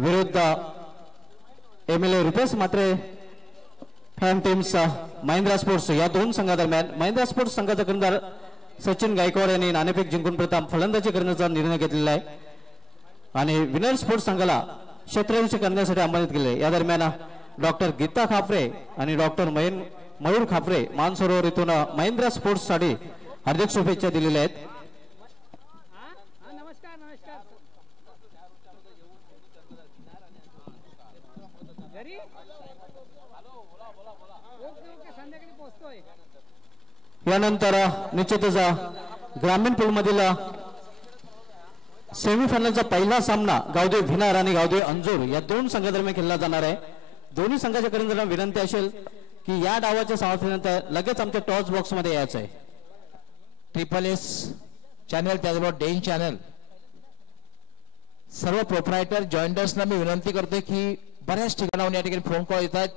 विरुद्ध एमएलए रुपेश मात्रे fan teams Mahindra स्पोर्ट्स या दोन संघादरम्यान महिंद्रा स्पोर्ट्स संघाचा कर्णधार सचिन गायकवाड यांनी नाणेफेक जिंकून प्रथम फलंदाजी करण्याचा निर्णय घेतलेला आहे आणि विनर स्पोर्ट्स संघाला क्षेत्ररक्षण करण्यासाठी आमंत्रित केले। या दरम्यान डॉक्टर गीता खापरे आणि डॉक्टर मयूर खापरे मानसरोवर इथून महिंद्रा स्पोर्ट्स साठी हार्दिक शुभेच्छा दिलेल्या आहेत। यानंतर निश्चितच ग्रामीण पूल मधील सेमीफायनलचा पहिला सामना गावदेव भिनार आणि गावदेव अंजूर या दोन संघादरम्यान खेळला जाणार आहे। दोन्ही संघाच्या कर्णधारांना विनंती असेल की या डावाच्या समाप्तीनंतर लगेच आमच्या टॉस बॉक्स मध्ये यायचं आहे। ट्रिपल एस चॅनल त्याचबरोबर डेन चॅनल सर्व प्रोप्रायटर जॉईंटर्सना मी विनंती करतोय की बऱ्याच ठिकाणाहून या ठिकाणी फोन कॉल येतात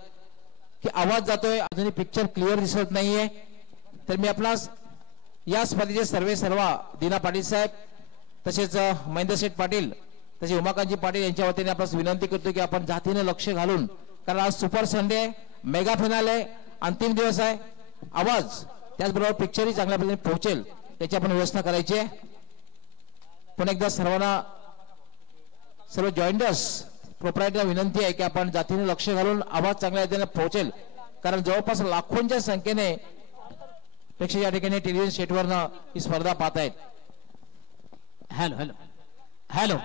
की आवाज जातोय, अजूनही पिक्चर क्लिअर दिसत नाहीये। तर मी आपणास या स्पर्धेचे सर्व दीना पाटील साहेब तसेच महेंद्र शेठ पाटील तसे उमाकांतजी पाटील यांच्या वतीने आपणास विनंती करतो की आपण जातीने लक्ष घालून, कारण आज सुपर संडे मेगा फिनाल आहे, अंतिम दिवस आहे, आवाज त्याचबरोबर पिक्चरही चांगल्या पद्धतीने पोहोचेल याची आपण व्यवस्था करायची आहे। पुन्हा एकदा सर्व जॉईंटर्स प्रोप्रायटरला विनंती आहे की आपण जातीने लक्ष घालून आवाज चांगल्या पद्धतीने पोहोचेल, कारण जवळपास लाखोंच्या संख्येने प्रेक्षक या ठिकाणी टेलिव्हिजन सेटवरनं ही स्पर्धा पाहत आहेत। हॅलो हॅलो हॅलो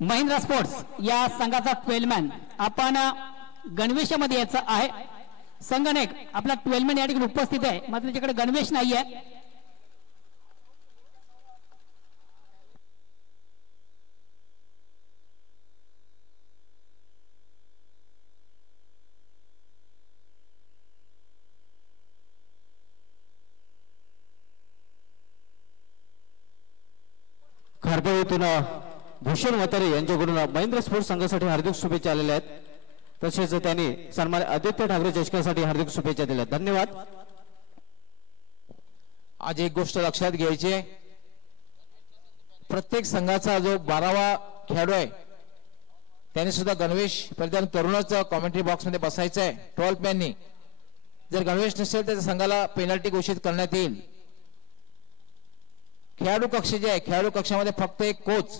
महिंद्रा स्पोर्ट्स या संघाचा 12 मॅन आपण गणवेशामध्ये यायचं आहे। संघनेक आपला 12 मॅन या ठिकाणी उपस्थित आहे, मात्र त्याच्याकडे गणवेश नाही आहे। खारपाईतून भूषण वतारे यांच्याकडून महिंद्रा स्पोर्ट्स संघासाठी हार्दिक शुभेच्छा आलेल्या आहेत। तसेच त्यांनी सन्मान आदित्य ठाकरे चषकासाठी हार्दिक शुभेच्छा दिल्या, धन्यवाद। आज एक गोष्ट लक्षात घ्यायची आहे, प्रत्येक संघाचा जो 12वा खेळाडू आहे त्याने सुद्धा गणवेश परिधान करूनच कॉमेंट्री बॉक्स मध्ये बसायचं आहे। 12 मॅननी जर गणवेश नसेल तर संघाला पेनल्टी घोषित करण्यात येईल। खेळाडू कक्ष जे आहे, खेळाडू कक्षामध्ये फक्त एक कोच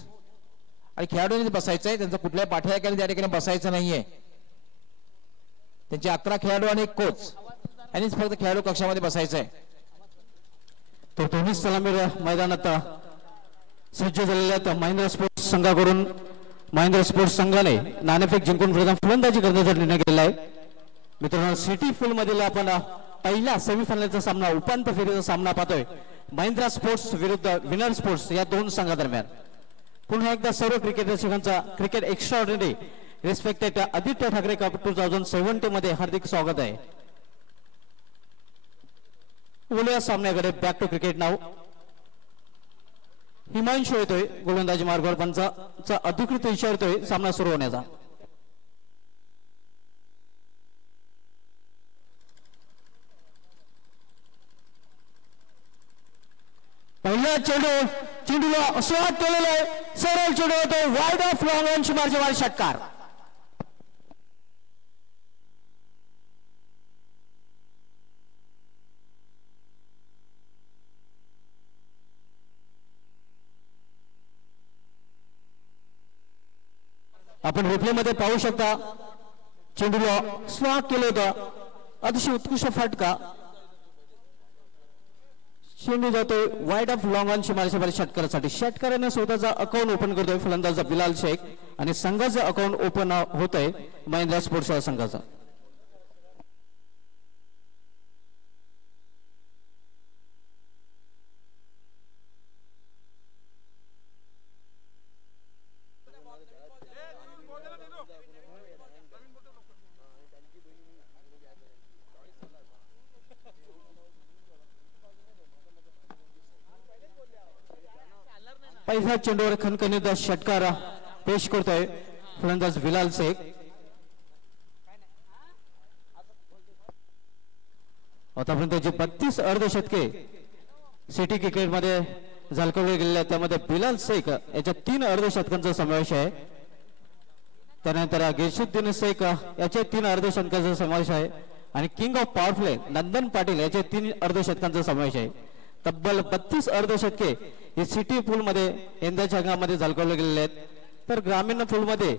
आणि खेळाडूंनी बसायचं आहे, त्यांचं कुठल्याही पाठीराख्याने त्या ठिकाणी बसायचं नाहीये। त्यांचे 11 खेळाडू आणि एक कोच यांनीच फक्त खेळाडू कक्षामध्ये बसायचं आहे। तर दोन्ही सलामीर मैदानात सज्ज झालेल्या महिंद्रा स्पोर्ट्स संघाकडून महिंद्रा स्पोर्ट्स संघाने नाणेफेक जिंकून प्रथम फलंदाजी करण्याचा निर्णय घेतला आहे। मित्रांनो, सिटी फुल मधील आपण पहिला सेमीफायनलचा सामना उपांत्य फेरीचा सामना पाहतोय महिंद्रा स्पोर्ट्स विरुद्ध विनर स्पोर्ट्स या दोन संघादरम्यान। पुन्हा एकदा सर्व क्रिकेट रसिकांचा cricket extraordinary respected Aditya Thackeray cup 2070 मध्ये हार्दिक स्वागत आहे। बोलूया सामन्याकडे। बॅक टू क्रिकेट नाव हिमांशू येतोय गोलंदाजी मार्गावर, पंचाचा अधिकृत इशारा येतोय सामना सुरू होण्याचा। पहिला चेंडूला स्वाद केलेला आहे, सरळ चेंडू होतो wide off long on marginal षटकार। आपण रिप्ले मध्ये पाहू शकता, चेंडूला स्वाद केलं होतं, अतिशय उत्कृष्ट फटका, चेंडू जातोय wide off long on marginal षटकारासाठी। षटकाराने स्वतःचा अकाउंट ओपन करतोय फलंदाज बिलाल शेख आणि संघाचं अकाउंट ओपन होतंय महिंद्रा स्पोर्ट्स या संघाचं। पहिल्या चेंडूवर खणखणीत षटकार पेश करतोय फलंदाज बिलाल शेख। आतापर्यंत जे 32 अर्धशतके सिटी क्रिकेट मध्ये झळकवले गेले त्यामध्ये बिलाल शेख याच्या 3 अर्धशतकांचा समावेश आहे। त्यानंतर गिर्शुद्दीन शेख याचे 3 अर्धशतकांचा समावेश आहे आणि किंग ऑफ पॉवर प्ले नंदन पाटील याचे 3 अर्धशतकांचा समावेश आहे. तब्बल 32 अर्धशतके हे सिटी पूल मध्ये यंदाच्या अंगामध्ये झळकावले गेलेले आहेत, तर ग्रामीण पूल मध्ये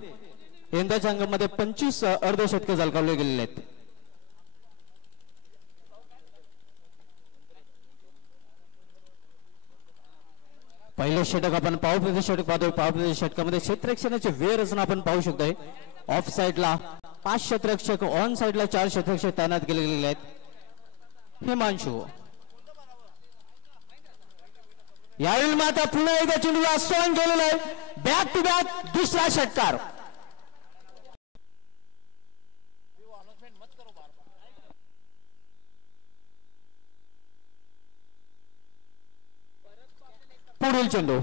यंदाच्या अंगामध्ये 25 अर्धशतके झळकावले गेलेले आहेत. पहिले षटक आपण पॉवर प्ले षटक पाहतोय. पॉवर प्ले षटकामध्ये क्षेत्ररक्षणाची वेळ रचना आपण पाहू शकतोय. ऑफ साइडला 5 क्षेत्ररक्षक, ऑन साइडला 4 क्षेत्ररक्षक तैनात केले गेलेले आहेत. हिमांशू यावेळी मात्र पुन्हा एकदा चेंडूला स्ट्रॉंग केलेला आहे. बॅक टू बॅक दुसरा षटकार. पुढील चेंडू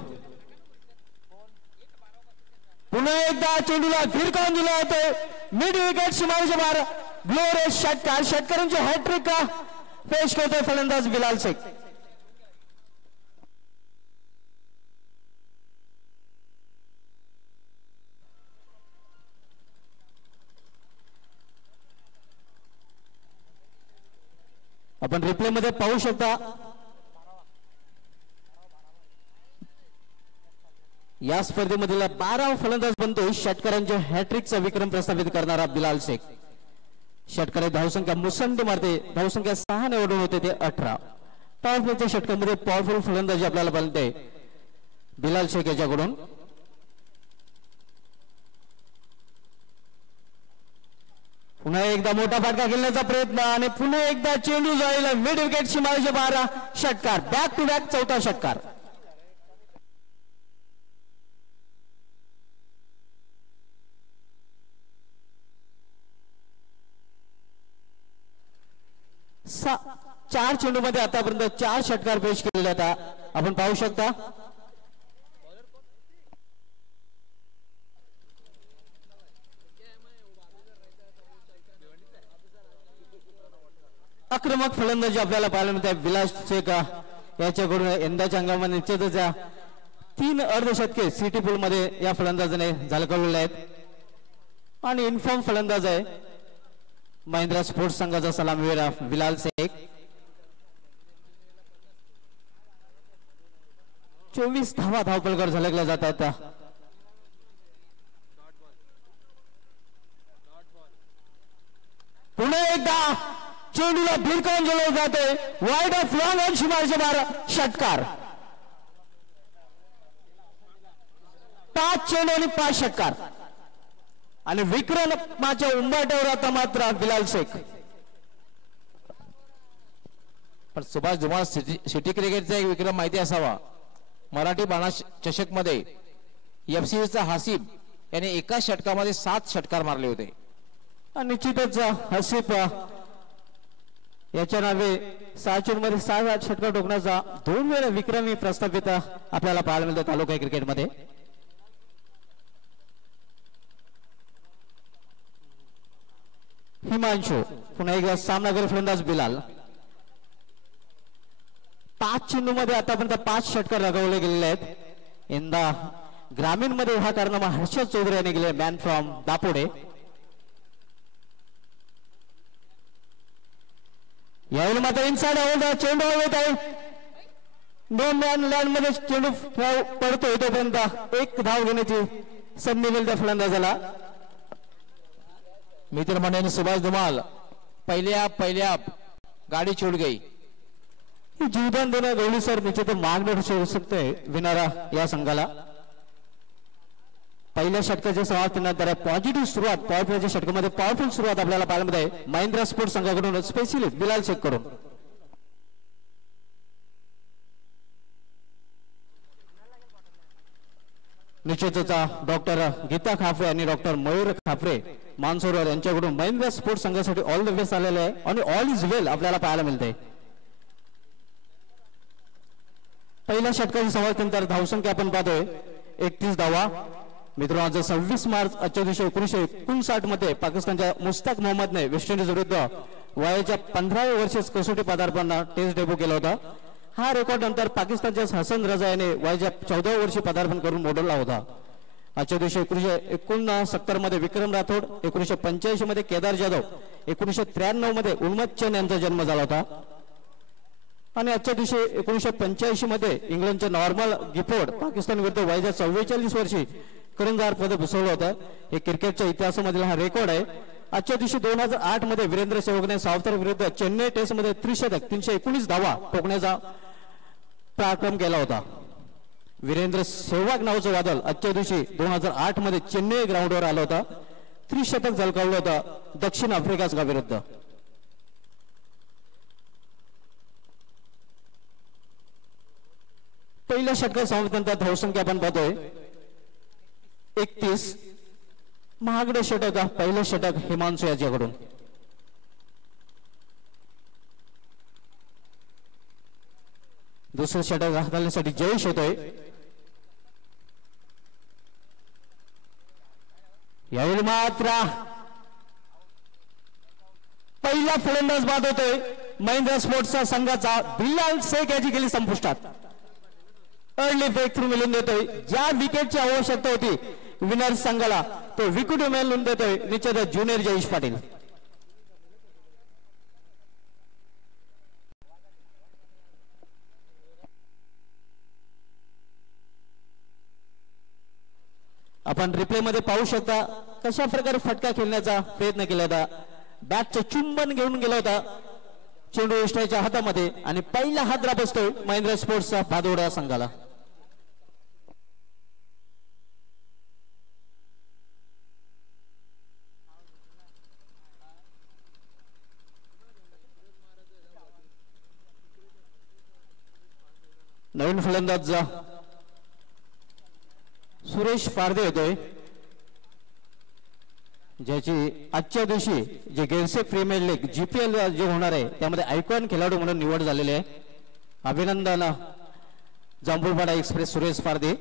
पुन्हा एकदा चेंडूला भिरकावून दिला होता. मिड विकेट सीमारेच्या बाहेर ग्लोरियस षटकार. षटकारांची हॅट्रिक का पेश करतोय फलंदाज बिलाल शेख. आपण रिप्ले मध्ये पाहू शकता या स्पर्धेमधील 12 फलंदाज बनतोय षटकारांच्या हॅट्रिकचा विक्रम प्रस्थापित करणारा बिलाल शेख. षटकारे धावसंख्या मुसंडी मारते, धावसंख्या 6 निवडून होते ते 18. पॉवर प्लेच्या षटकामध्ये पॉवरफुल फलंदाजी आपल्याला बनते बिलाल शेख याच्याकडून. पुन्हा एकदा मोठा फटका खेळण्याचा प्रयत्न आणि पुन्हा एकदा चेंडू जाईल मिड विकेट सीमारेच्या बाहेर. षटकार बॅक टू बॅक चौथा षटकार. चार चेंडू मध्ये आतापर्यंत 4 षटकार पेश केलेले आता आपण पाहू शकता. आक्रमक फलंदाजी आपल्याला पाहायला मिळते बिलाल शेख याच्याकडून. यंदाच्या अंगामध्ये निश्चितच 3 अर्धशतके सिटी पूल मध्ये या फलंदाजाने झळकावलेले आहेत आणि इन्फॉर्म फलंदाज आहे महिंद्रा स्पोर्ट्स संघाचा सलामीवीर बिलाल शेख. 24 धावा धावपलकर झळकल्या जातात. पुन्हा एकदा चेंडूला भिरकावून गेले जाते. वाईड ऑफ लॉंग ऑन सीमारेच्या बाहेर षटकार. 5 चेंडू आणि 5 षटकार आणि विक्रमाच्या उंबरठ्यावर आता मात्र बिलाल शेख. पण सुभाष धुमाळ सिटी क्रिकेटचा एक विक्रम माहिती असावा. मराठी बाणा चषक मध्ये एफसीचा हासिब याने एका षटकामध्ये 7 षटकार मारले होते. निश्चितच हासिब याच्या नावे 6 चेंडूमध्ये 7 षटकार ठोकण्याचा 2 वेळा विक्रमी प्रस्थापित आपल्याला पाहायला मिळतो तालुका क्रिकेटमध्ये. हिमांशू पुन्हा एकदा सामनागर फलंदाज बिलाल. 5 चेंडू मध्ये आतापर्यंत 5 षटकार लगावले गेलेले आहेत. यंदा ग्रामीण मध्ये हा कारनामा हर्षद चौधरी यांनी केले, मॅन फ्रॉम दापोडे. यावेळी मात्र इनसाइड चेंडू येत आहे. 2 मॅन लँड मध्ये चेंडू पडतोय तोपर्यंत 1 धाव घेण्याची संधी मिळते फलंदाजाला. मित्र मंडळी सुभाष धुमाल पहिल्या गाडी छूट गई. जीवदान देना गवळी सर निश्चित मागणी ठरू शकते विनारा या संघाला. पहिल्या षटकाच्या समाप्तीनंतर पॉझिटिव्ह सुरुवात पॉवर प्लेच्या षटकामध्ये पॉवरफुल सुरुवात आपल्याला पाहायला मिळते महिंद्रा स्पोर्ट्स संघाकडून स्पेशली बिलाल शेख करून. निश्चितच डॉक्टर गीता खाफरे आणि डॉक्टर मयूर खाफरे मानसरोवर यांच्याकडून महिंद्रा स्पोर्ट्स संघासाठी ऑल द बेस्ट आलेले आहे आणि ऑल इज वेल आपल्याला पाहायला मिळते. पहिल्या षटकाची समाप्तीनंतर धावसंख्या आपण पाहतोय 31 धावा. मित्रांनो 26 मार्च आजच्या दिवशी 1959 मध्ये पाकिस्तानच्या मुस्ताक मोहम्मदने वेस्ट इंडिज विरुद्ध वयाच्या 15व्या वर्षीच कसोटी पदार्पण टेस्ट डेब्यू केला होता. हा रेकॉर्ड नंतर पाकिस्तानच्या हसन रजा याने वयाच्या 14व्या वर्षी पदार्पण करून मोडला होता. आजच्या दिवशी 1969 मध्ये विक्रम राठोड, 1985 मध्ये केदार जाधव, 1993 मध्ये उन्मत चंद यांचा जन्म झाला होता. आणि आजच्या दिवशी 1985 मध्ये इंग्लंडचे नॉर्मल गिफोर्ड पाकिस्तान विरुद्ध वयाच्या 44 वर्षी करंजदार पद भूषवलं होतं. हे क्रिकेटच्या इतिहासामधील हा रेकॉर्ड आहे. आजच्या दिवशी 2008 मध्ये वीरेंद्र सेहवागने साऊथ विरुद्ध चेन्नई टेस्ट मध्ये त्रिशतक 319 धावा ठोकण्याचा पराक्रम केला होता. वीरेंद्र सेहवाग नावाचं वादळ आजच्या दिवशी 2008 मध्ये चेन्नई ग्राउंडवर आलं होतं. त्रिशतक झळकावलं होतं दक्षिण आफ्रिका विरुद्ध. पहिल्या षटकात सांगितल्यानंतर धावसंख्या आपण पाहतोय 31. महागडे षटक पहिलं षटक हिमांशु याच्याकडून. दुसरं षटक हाताळण्यासाठी जयेश होतोय. यावेळी मात्र पहिला फलंदाज बाद होतोय महिंद्रा स्पोर्ट्सच्या संघाचा. बिलाल शेख याची गेली संपुष्टात. अर्ली ब्रेक थ्रू मिळून देतोय. ज्या विकेटची आवश्यकता होती विनर संघाला तो विकेट मिळवून देतोय निश्चित ज्युनियर जयेश पाटील. आपण रिप्ले मध्ये पाहू शकता कशा प्रकारे फटका खेळण्याचा प्रयत्न केला होता. बॅटचं चुंबन घेऊन गेला होता चेंडू उष्टाच्या हातामध्ये आणि पहिला हात राबसतोय महिंद्रा स्पोर्ट्सचा भादोडा संघाला. नवीन फलंदाज सुरेश फारदे होतोय, ज्याची आजच्या दिवशी जे गेलसेक प्रीमियर लीग जीपीएल जे होणार आहे त्यामध्ये आयकॉन खेळाडू म्हणून निवड झालेली आहे. अभिनंदन जांभूळपाडा एक्सप्रेस सुरेश फारदे.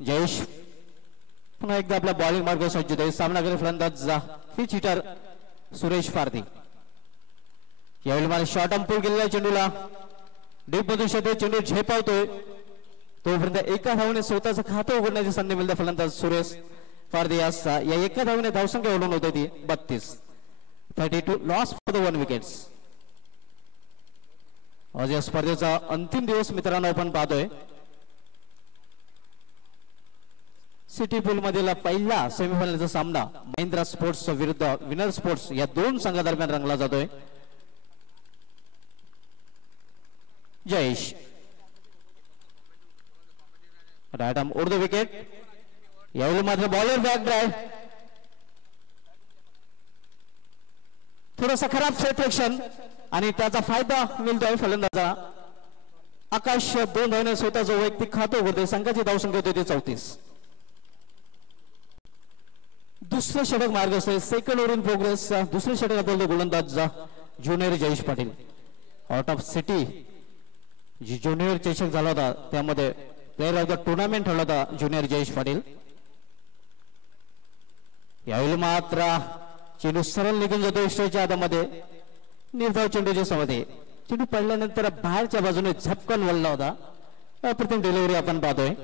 जयेश पुन्हा एकदा आपल्या बॉलिंग मार्ग सज्ज आहे. सामनाकडे फलंदाज पिच हिटर सुरेश फारदे. यावेळी मला शॉर्ट अंपूल केलेला चेंडूला डीप मधून चेंडू झेपावतोय तोपर्यंत एका धावने स्वतःचं खातं उघडण्याची संधी मिळते फलंदाज सुरेश फारदे याचा. या एका धावने धावसंख्या ओढून होते ती 32. 32 लॉस फॉर द 1 विकेट्स. आज या स्पर्धेचा अंतिम दिवस मित्रांनो आपण पाहतोय. सिटी पूल मधील पहिला सेमीफायनलचा सामना महिंद्रा स्पोर्ट्स विरुद्ध विनर स्पोर्ट्स या दोन संघादरम्यान रंगला जातोय. Jayesh right arm over the wicket. यावेळी मात्र बॉलर बॅक ड्राइव्ह थोडासा खराब क्षेत्ररक्षण आणि त्याचा फायदा मिळतोय फलंदाजाला. आकाश 2 धावने स्वतःचं वैयक्तिक खातं होते. संघाची धावसंख्या होती 34. दुसरं षटक मार्ग असते. Second over in progress. दुसरे षटक आपल्याला गोलंदाज junior Jayesh Patil. Out of city जी ज्युनियर चषक झाला होता त्यामध्ये प्लेअर ऑफ द टुर्नामेंट ठरला होता ज्युनियर जयेश पाटील. यावेळी मात्र चेंडू सरळ निघून जातो स्ट्रेच्या हातामध्ये. निर्धाव चेंडूच्या समोर चेंडू पडल्यानंतर बाहेरच्या बाजूने झपकन वळला होता. प्रथम डिलिव्हरी आपण पाहतोय.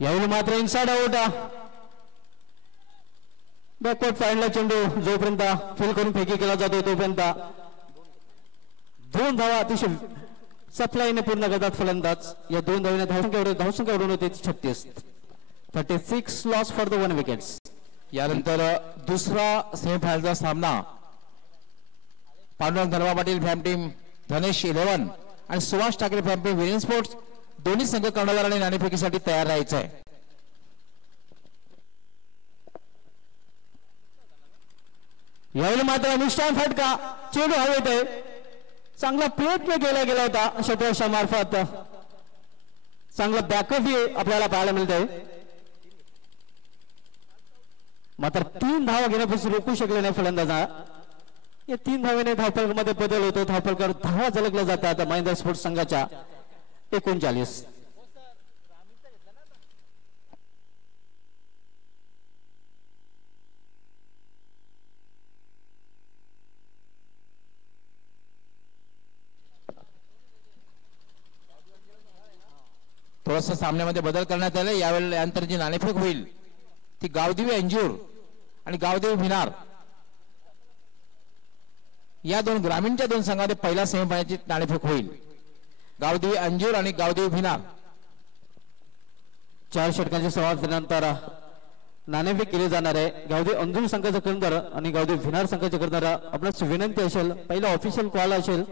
यावेळी मात्र इनसाइड आउट. बॅकवर्ड फाइंडला चेंडू जोपर्यंत फील करून फेकी केला जातो तोपर्यंत 2 धावा अतिशय सप्लायने पूर्ण करतात फलंदाज. या 2 धावांनी धावसंख्या ओढून होते 36. 36 लॉस फॉर द 1 विकेट्स. यानंतर दुसरा सेमीफायनलचा सामना पांडुरंग धर्मा पाटील फॅम टीम धनेश 11 आणि सुभाष ठाकरे फॅम टीम विरेन स्पोर्ट्स दोन्ही संघ कर्णधार आणि नाणेफेकीसाठी तयार राहायचं आहे. यावेळी मात्र अनुष्ठान फटका चेंडू हवेत आहे. चांगला प्रयत्न केला गेला होता षटरक्षा मार्फत. चांगला बॅकअप आपल्याला पाहायला मिळतंय. मात्र 3 धावा घेण्यापासून रोखू शकले नाही फलंदाजा. या 3 धावेने धावफलकामध्ये बदल होतो. धावफलकावर धावा झलकल्या जातात महिंद्रा स्पोर्ट्स संघाच्या 39. थोडासा सामन्यामध्ये बदल करण्यात आला. यावेळेला यानंतर जी नाणेफेक होईल ती गावदेवी अंजूर आणि गावदेवी भिनार या ग्रामीणच्या 2 संघांमध्ये पहिला सेमीफायनलची नाणेफेक होईल. गावदेवी अंजूर आणि गावदेवी भिनार 4 षटकांच्या समाप्तीनंतर नाणेफेक केली जाणार आहे. गावदेवी अंजूर संघाचा कर्णधार आणि गावदेवी भिनार संघाचे कर्णधार आपणास विनंती असेल, पहिला ऑफिशियल कॉल असेल,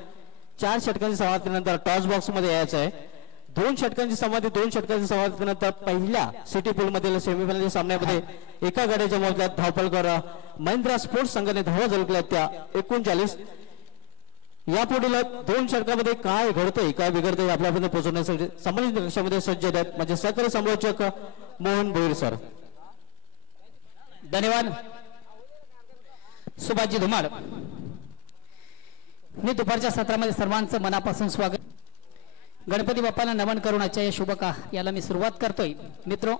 4 षटकांच्या समाप्तीनंतर टॉस बॉक्स मध्ये यायचं आहे. 2 षटकांची समाप्तीनंतर पहिल्या सिटी पूल मधील सेमीफायनलच्या सामन्यामध्ये एका गाड्याच्या मोबदल्यात धावफलकावर महिंद्रा स्पोर्ट्स संघाने धावा झळकल्या त्या 39. यापुढील 2 षटकामध्ये काय घडतंय काय बिघडतंय आपल्यापर्यंत पोहोचवण्यासाठी संबंधित कक्षामध्ये सज्ज आहेत म्हणजे सहकारी समालोचक मोहन भोईर सर. धन्यवाद सुभाषजी धुमाळ. मी दुपारच्या सत्रामध्ये सर्वांचं मनापासून स्वागत. गणपती बाप्पाला नमन करून आजच्या या शुभका याला मी सुरुवात करतोय. मित्रो,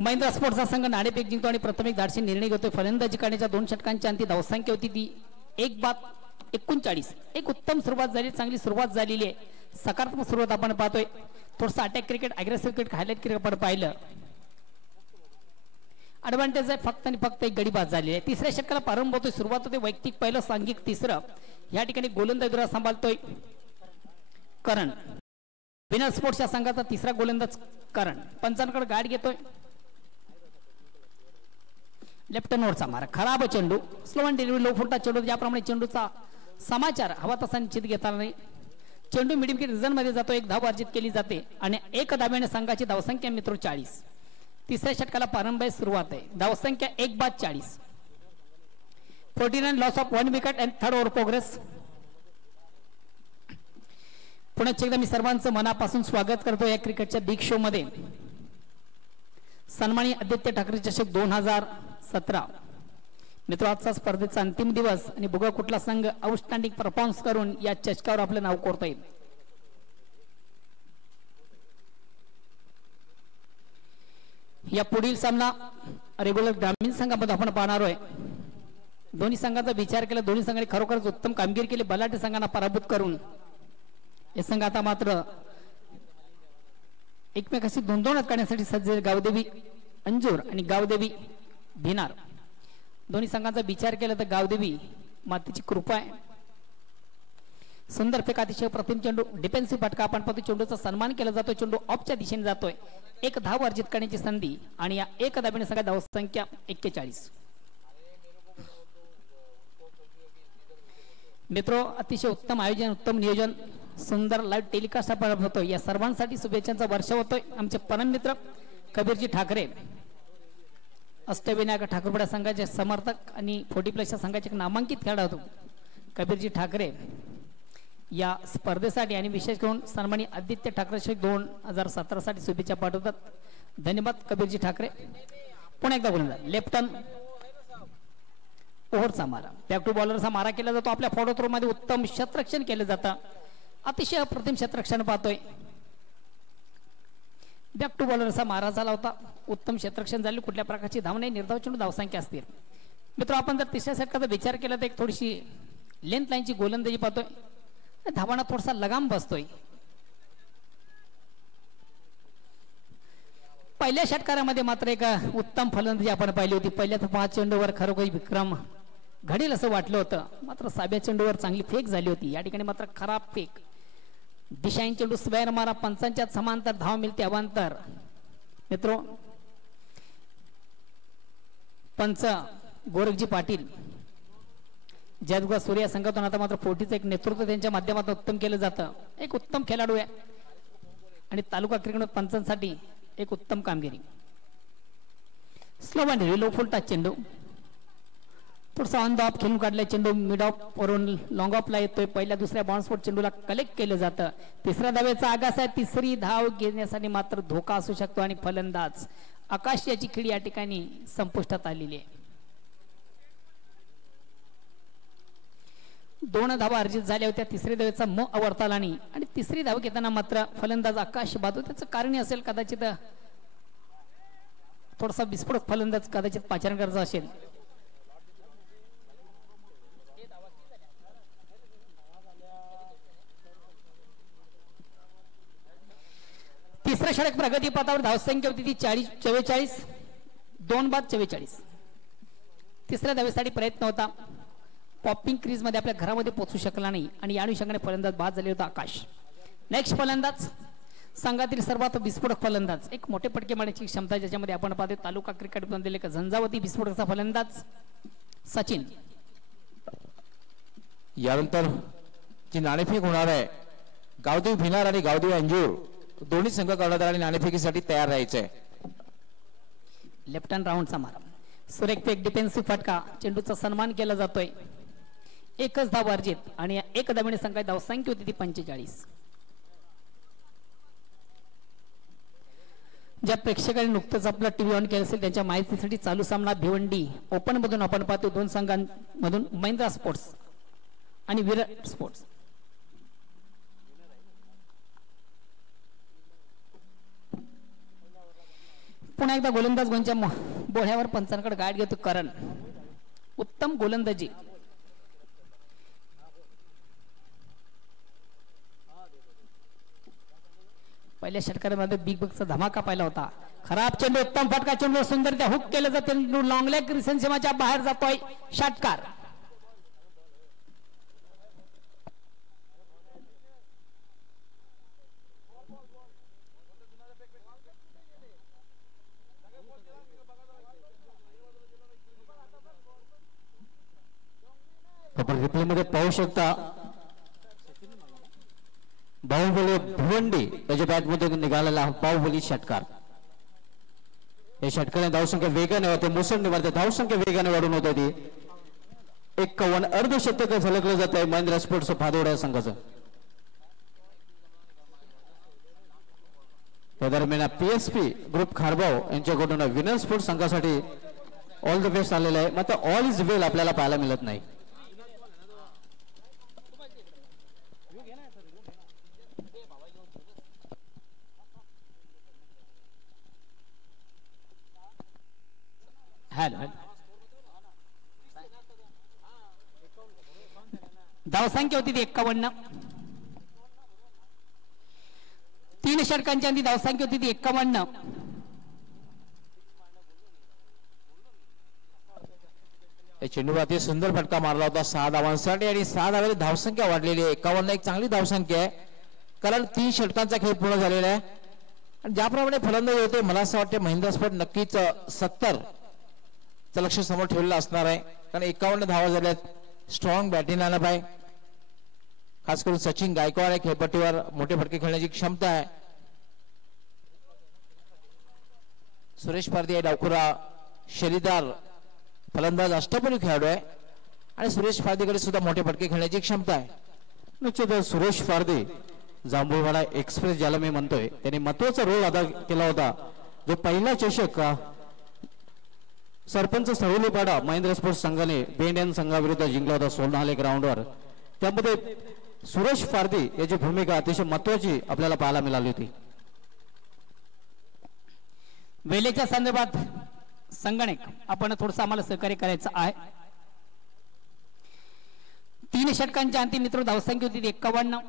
महिंद्रा स्पोर्ट्सचा संघ नाणेफेक जिंकतो आणि प्रथम एक धाडसी निर्णय घेतोय. फलंदाजी करण्याच्या 2 षटकांची अंतिम धावसंख्या होती ती 1/39. एक उत्तम सुरुवात झाली, चांगली सुरुवात झालेली आहे. सकारात्मक सुरुवात आपण पाहतोय. थोडंसं attack cricket, aggressive cricket, highlight cricket आपण पाहिलं. ॲडव्हान्टेज आहे फक्त आणि फक्त एक गडी बाद झालेली आहे. 3ऱ्या षटकाला प्रारंभ होतोय. सुरुवात होते वैयक्तिक पहिलं, सांघिक 3रं. या ठिकाणी गोलंदाज दुरा सांभाळतोय करण. विनर स्पोर्ट्सच्या संघाचा 3रा गोलंदाज करण. पंचांकडे गाठ घेतोय. लेफ्ट नोडचा मारा, खराब चेंडू, स्लो अँड डिलिव्हरी, लो फुटा चेंडू. ज्याप्रमाणे चेंडूचा समाचार हवा तसा निश्चित घेताना नाही. चेंडू मिडियम रिझन मध्ये जातो. 1 धाव अर्जित केली जाते आणि 1 धाब्याने संघाची धावसंख्या मित्र 40. 3ऱ्या षटकाला प्रारंभ आहे, सुरुवात आहे. धावसंख्या 1/40. 49 loss of 1 wicket and 3rd over progress. पुन्हा एकदा मी सर्वांचं मनापासून स्वागत करतो या क्रिकेटच्या बिग शो मध्ये. सन्माननीय आदित्य ठाकरे चषक 2017. मित्र, आजचा स्पर्धेचा अंतिम दिवस आणि बघा कुठला संघ आउटस्टँडिंग परफॉर्मन्स करून या चषकावर आपलं नाव कोरता येईल. या पुढील सामना रेग्युलर ग्रामीण संघामध्ये आपण पाहणार आहे. दोन्ही संघाचा विचार केला, दोन्ही संघाने खरोखरच उत्तम कामगिरी केली. बलाढ्य संघांना पराभूत करून हे संघ आता मात्र एकमेकाशी 2-2 करण्यासाठी सज्ज. गावदेवी अंजूर आणि गावदेवी भिनार दोन्ही संघांचा विचार केला तर गावदेवी मातेची कृपा आहे. सुंदर फेक, अतिशय प्रतिम चेंडू, डिफेन्सिव्ह फटका आपण पाहतो. चेंडूचा सन्मान केला जातोय. चेंडू ऑफच्या दिशेने जातोय. 1 धाव अर्जित करण्याची संधी आणि या 1 धाब्याने सगळ्या धावसंख्या 41. मित्रो, अतिशय उत्तम आयोजन, उत्तम नियोजन, सुंदर लाईव्ह टेलिकास्ट आपण होतो. या सर्वांसाठी शुभेच्छांचा वर्षा होतोय. आमचे परम मित्र कबीरजी ठाकरे, अष्टविनायक ठाकरपडा संघाचे समर्थक आणि 40+ संघाचे नामांकित खेळाडू होतो कबीरजी ठाकरे या स्पर्धेसाठी आणि विशेष करून सन्माननीय आदित्य ठाकरे 2017 साठी शुभेच्छा पाठवतात. धन्यवाद कबीरजी ठाकरे. पुन्हा एकदा बोलूया. लेफ्ट हँड ओव्हरचा मारा, बॅक टू बॉलरचा मारा केला जातो. आपल्या फॉलो थ्रो मध्ये उत्तम क्षेत्ररक्षण केलं जातं. अतिशय अप्रतिम क्षेत्ररक्षण पाहतोय. बॅक टू बॉलरचा मारा झाला होता. उत्तम क्षेत्ररक्षण झाले. कुठल्या प्रकारची धाव नाही. निर्धाव चेंडू धावसंख्या असतील. मित्र, आपण जर 3ऱ्या षटकाचा विचार केला तर एक थोडीशी लेंथ लाईनची गोलंदाजी पाहतोय. धावांना थोडासा लगाम बसतोय. पहिल्या षटकारामध्ये मात्र एक उत्तम फलंदाजी आपण पाहिली होती. पहिल्या 5 चेंडूवर खरोखर विक्रम घडेल असं वाटलं होतं. मात्र 6व्या चेंडूवर चांगली फेक झाली होती. या ठिकाणी मात्र खराब फेक. दिशाईन चेंडू स्क्वेअर मारा, पंचांच्या समांतर धाव मिळते अवांतर. मित्रो, पंच गोरखजी पाटील जयदुर्गा सूर्या संघातून आता मात्र 40चं एक नेतृत्व त्यांच्या माध्यमातून उत्तम केलं जातं. एक उत्तम खेळाडू आहे आणि तालुका क्रिकेट पंचांसाठी एक उत्तम कामगिरी. Slow and low full touch चेंडू, थोडासा ऑन द ऑफ खेळून काढलाय चेंडू. मिड ऑफ वरून लॉंग ऑफला येतोय. पहिल्या 2ऱ्या बाउन्सपोर्ट चेंडूला कलेक्ट केलं जातं. 3ऱ्या धावेचा आगास आहे. 3री धाव घेण्यासाठी मात्र धोका असू शकतो आणि फलंदाज आकाश याची खिडी या ठिकाणी संपुष्टात आलेली आहे. 2 धावा अर्जित झाल्या होत्या. तिसरी धावेचा अवर्तालानी आणि तिसरी धाव घेताना मात्र फलंदाज आकाश बादू. त्याचं कारण असेल कदाचित थोडासा विस्फोटक फलंदाज कदाचित पाचारण करायचा असेल. तिसरा षटक प्रगती पथावर धावसंख्या होती ती 44. 2 बाद 44. तिसऱ्या धावेसाठी प्रयत्न होता. पॉपिंग क्रीज मध्ये आपल्या घरामध्ये पोहोचू शकला नाही आणि या अनुषंगाने फलंदाज बाद झाले होता आकाश. नेक्स्ट फलंदाज संघातील सर्वात विस्फोटक फलंदाज, एक मोठे फटके मारण्याची क्षमता ज्याच्यामध्ये आपण पाहतो तालुका क्रिकेट मध्ये एक झंझावती विस्फोटकचा फलंदाज सचिन. यानंतर जी नाणेफेक होणार आहे, गावदेव भिनार आणि गावदेव अंजूर दोन्ही संघ कर्णधार आणि नाणेफेकीसाठी तयार राहायचे. लेफ्ट हँड राऊंडचा मारा, सुरेख फेक, डिफेन्सिव्ह फटका, चेंडूचा सन्मान केला जातोय. एकच धाव अर्जित आणि एक धावेने संघाची धावसंख्या होती ती 45. ज्या प्रेक्षकांनी नुकतंच आपला टीव्ही ऑन केला असेल त्यांच्या माहितीसाठी चालू सामना भिवंडी ओपन मधून आपण पाहतो. 2 संघांमधून महिंद्रा स्पोर्ट्स आणि विराट स्पोर्ट्स. पुन्हा एकदा गोलंदाज गोंच्या बोळ्यावर पंचांकडे गाठ घेतो करण. उत्तम गोलंदाजी. पहिल्या षटकामध्ये बिग बॉक्सचा धमाका पाहिला होता. खराब चेंडू, उत्तम फटका, चेंडू सुंदर त्या हुक केलं जाते, लॉंग लेग रिसन सीमाच्या बाहेर जातोय षटकार. आपण रिप्ले मध्ये पाहू शकता बाहुबली भिवंडी त्याच्या बॅट मध्ये निघालेला बाहुबली षटकार. या षटकाने धावसंख्या वेगाने होते, मुसंडी मारते, धावसंख्या वेगाने वाढून होत होती. 51 अर्धशतक झलकलं जात आहे महिंद्रा स्पोर्ट्स भादोडा संघाचं. त्या दरम्यान PSP ग्रुप खारबाव यांच्याकडून विनर स्पोर्ट्स संघासाठी ऑल द बेस्ट आलेला आहे. मात्र ऑल इज वेल आपल्याला पाहायला मिळत नाही. धावसंख्या होती ती 51. 3 षटकांच्या आधी धावसंख्या होती ती 51. चेंडूवरती सुंदर फटका मारला होता 6 धावांसाठी आणि 6 धावांची धावसंख्या वाढलेली आहे. 51 एक चांगली धावसंख्या आहे, कारण 3 षटकांचा खेळ पूर्ण झालेला आहे. आणि ज्याप्रमाणे फलंदाजी होते मला असं वाटतं महिंद्रा स्पोर्ट नक्कीच 70 लक्ष समोर ठेवलेलं असणार आहे, कारण 51 धावा झाल्यात. स्ट्रॉंग बॅटिंग आला पाहिजे, खास करून सचिन गायकवाड आहे खेळपट्टीवर, मोठे फटके खेळण्याची क्षमता आहे. सुरेश पारधी आहे डावखुरा शरीदार फलंदाज, अष्टपैलू खेळाडू आहे आणि सुरेश पारधीकडे सुद्धा मोठे फटके खेळण्याची क्षमता आहे. निश्चित सुरेश पारधी जांभूळवाडा एक्सप्रेस ज्याला मी म्हणतोय त्यांनी महत्वाचा रोल अदा केला होता. जो पहिला चषक सरपंच सवलीपाडा महिंद्रा स्पोर्ट्स संघाने बेंड संघाविरुद्ध जिंकला होता सोनाले ग्राउंडवर, त्यामध्ये सुरेश पारधी याची भूमिका अतिशय महत्वाची आपल्याला पाहायला मिळाली होती. वेळेच्या संदर्भात संगणक आपण थोडंसं आम्हाला सहकार्य करायचं आहे. 3 षटकांच्या अंतिम मित्र धावसंख्या होती 51.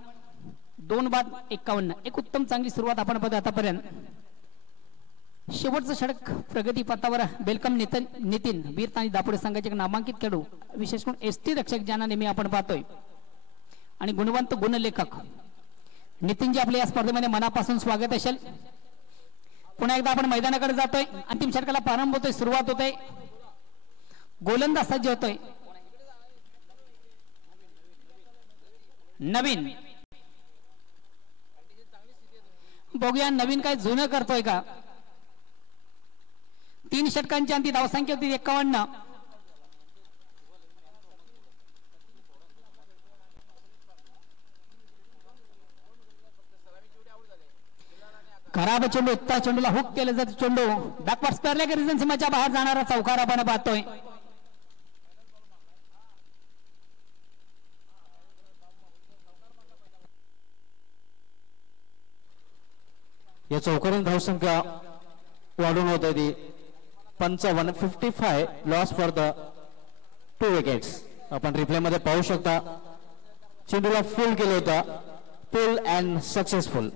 2 बाद 51. एक उत्तम चांगली सुरुवात आपण पाहतो आतापर्यंत. शेवटचं षटक प्रगती पथावर वेलकम नितीन वीर आणि दापोडे संघाचे नामांकित खेळाडू, विशेष करून एसटी रक्षक ज्यांना नेहमी आपण पाहतोय, आणि गुणवंत गुणलेखक नितीनजी आपल्या या स्पर्धेमध्ये मनापासून स्वागत असेल. पुन्हा एकदा आपण मैदानाकडे जातोय. अंतिम षटकाला प्रारंभ होतोय, सुरुवात होतोय, गोलंदाज सज्ज होतोय. नवीन बघूया नवीन काय जुनं करतोय का. 3 षटकांची अंतिम धावसंख्या होती 51. खराब चेंडू, त्या चेंडूला हुक केलं जातं. चेंडू बॅकवर्ड स्पेअर लेग रिजन सीमाच्या बाहेर जाणारा चौकार आपण पाहतोय. या चौकारून धावसंख्या वाढून होत आहे ती 55 55 लॉस फॉर द 2 विकेट्स. आपण रिप्ले मध्ये पाहू शकता चेंडूला फुल केलं होतं, फुल अँड सक्सेसफुल.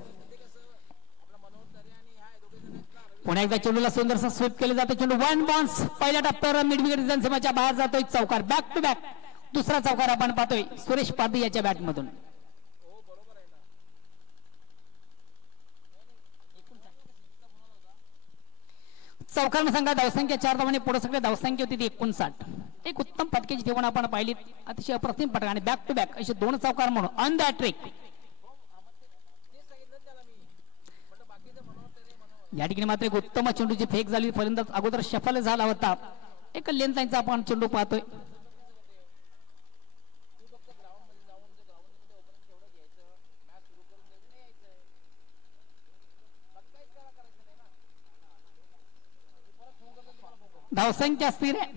पुन्हा एकदा चेंडूला सुंदरसा स्वीप केले जाते. चेंडू 1 बाउन्स पहिल्या टप्प्यावर मिड विकेट सीमाच्या बाहेर जातोय. चौकार बॅक टू बॅक दुसरा चौकार आपण पाहतोय सुरेश पारधी याच्या बॅट मधून. चौकार संघा धावसंख्या 4 धावांनी पुढे सगळे धावसंख्या होती ती 59. एक उत्तम फटकेची ठेवून आपण पाहिली, अतिशय अप्रतिम फटका आणि बॅक टू बॅक असे 2 चौकार म्हणून ऑन द ट्रेक. या ठिकाणी मात्र एक उत्तम चेंडूची फेक झाली, फलंदाज अगोदर सफल झाला होता. एक लेंथ लाईनचा आपण चेंडू पाहतोय. धावसंख्या स्थिर आहे,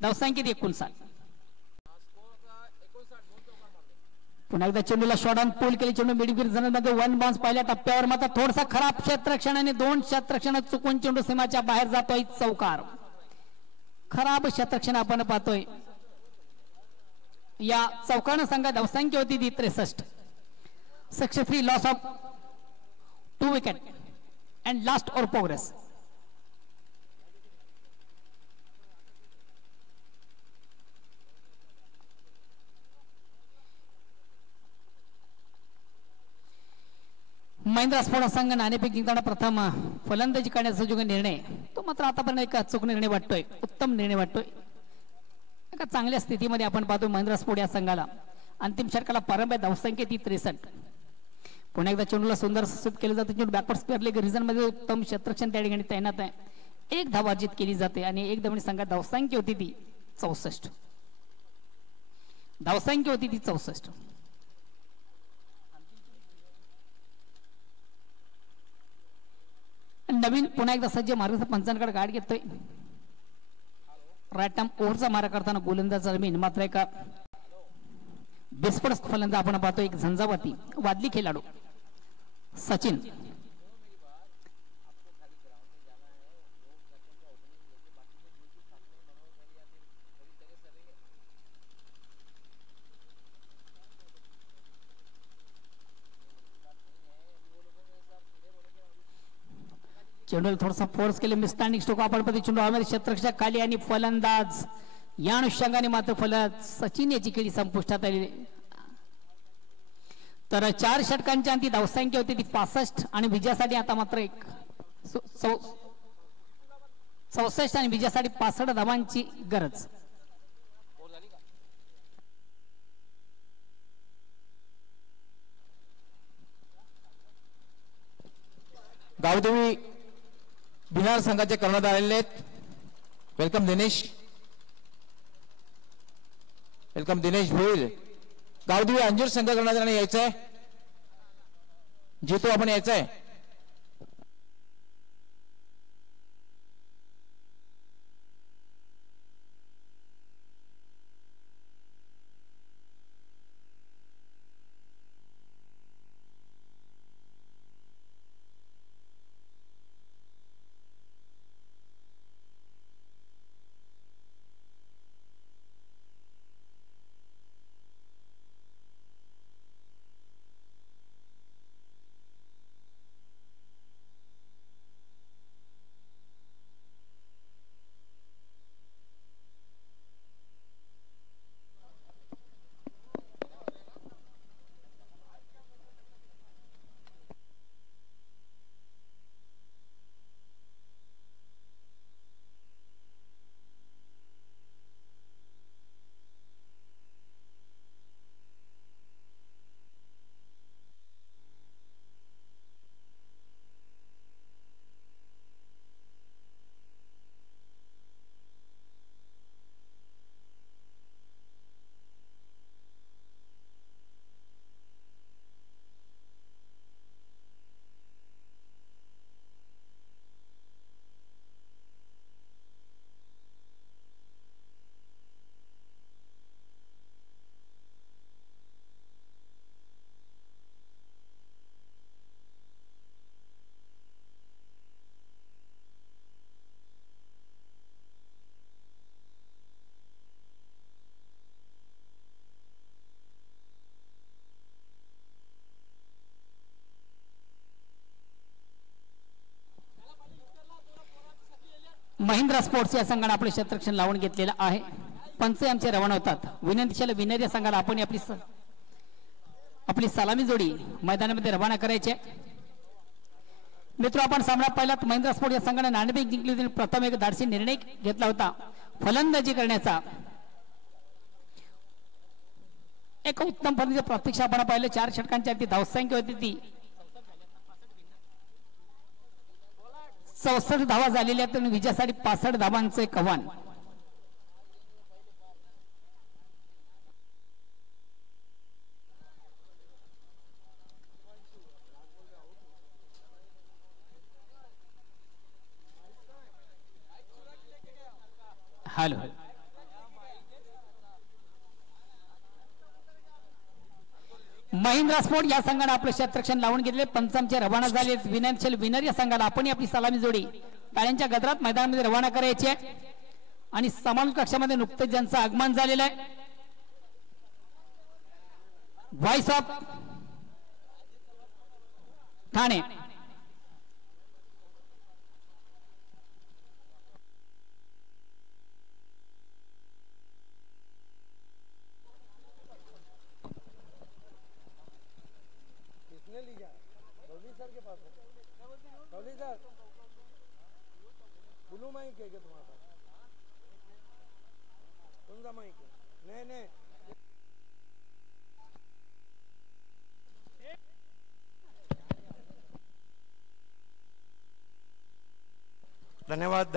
धावसंख्येत 59. पुन्हा एकदा चेंडूला शॉर्ट ऑन पूल केली. चेंडू मिडविकेट मध्ये 1 बाउन्स पहिल्या टप्प्यावर मात्र थोडासा खराब क्षेत्ररक्षण आणि 2 क्षेत्ररक्षण चुकून चेंडू सीमाच्या बाहेर जातोय. चौकार खराब क्षेत्ररक्षण आपण पाहतोय. या चौकानं संघ धावसंख्या होती ती 63. Successful loss of 2 wicket and last over progress. Mahindra स्पोर्ट्स संघ नाणेफेक जिंकताना प्रथम फलंदाजी करण्याचा जो निर्णय तो मात्र आतापर्यंत एक अचूक निर्णय वाटतोय, उत्तम निर्णय वाटतोय. एका चांगल्या स्थितीमध्ये आपण पाहतो महिंद्रा स्पोर्ट या संघाला. अंतिम षटकाला प्रारंभ धावसंख्या ती 63. पुन्हा एकदा चेंडूला सुंदर स्वीप केलं जातं. चेंडू बॅकवर्ड स्क्वेअर लेग रिजन मध्ये उत्तम क्षेत्ररक्षण त्या ठिकाणी तैनात आहे. 1 धाव अर्जित केली जाते आणि 1 धावणी संघात धावसंख्या होती ती 64. धावसंख्या होती ती 64. नवीन पुन्हा एकदा सज्ज मार्ग पंचांकडे गाड घेतोय. राईट आर्म ओव्हरचा मारा करताना गोलंदाज जमीन मात्र एका बेस्पड फलंदाज आपण पाहतो. एक झंझावाती वादली खेळाडू सचिन. चेंडूला थोडासा फोर्स केले मिस्टँडिंग स्ट्रोक आपण पती चेंडू हवेमध्ये क्षेत्ररक्षक खाली आणि फलंदाज या अनुषंगाने मात्र फलंदाज सचिन याची खेळी संपुष्टात आली. तर 4 षटकांच्या अंती धावसंख्या होती ती 65 आणि विजयासाठी आता मात्र एक 64 आणि विजयासाठी 65 धावांची गरज. गावदेवी बिहार संघाचे कर्णधार आलेले आहेत. Welcome Dinesh, welcome Dinesh Bhoir. गावदेवी अंजीर संघ कर्णधाराने यायचं आहे. जितो आपण यायचं आहे. महिंद्रा स्पोर्ट्स या संघाने आपले क्षेत्ररक्षण लावून घेतलेलं आहे. पंच आमचे रवाना होतात. विनंतीशाला विनर या संघाला आपण आपली सलामी जोडी मैदानामध्ये रवाना करायचे. मित्र, आपण सामना पाहिला. महिंद्रा स्पोर्ट्स या संघाने नाणेफेक जिंकली होती. प्रथम एक धाडसी निर्णय घेतला होता फलंदाजी करण्याचा. एक उत्तम फलंदाजी प्रत्यक्ष आपण पाहिलं. 4 षटकांची अगदी धावसंख्या होती ती 64 धावा झालेल्या आहेत. विजयासाठी 65 धावांचे आव्हान. हॅलो, महिंद्रा स्पोर्ट या संघाने आपले क्षेत्ररक्षण लावून घेतले. पंचांचे रवाना झाले. विनर या संघाला आपण आपली सलामी जोडी टाळ्यांच्या गजरात मैदानामध्ये रवाना करायची आहे. आणि समालोचन कक्षामध्ये नुकतेच ज्यांचं आगमन झालेलं आहे, व्हॉइस ऑफ ठाणे धन्यवाद.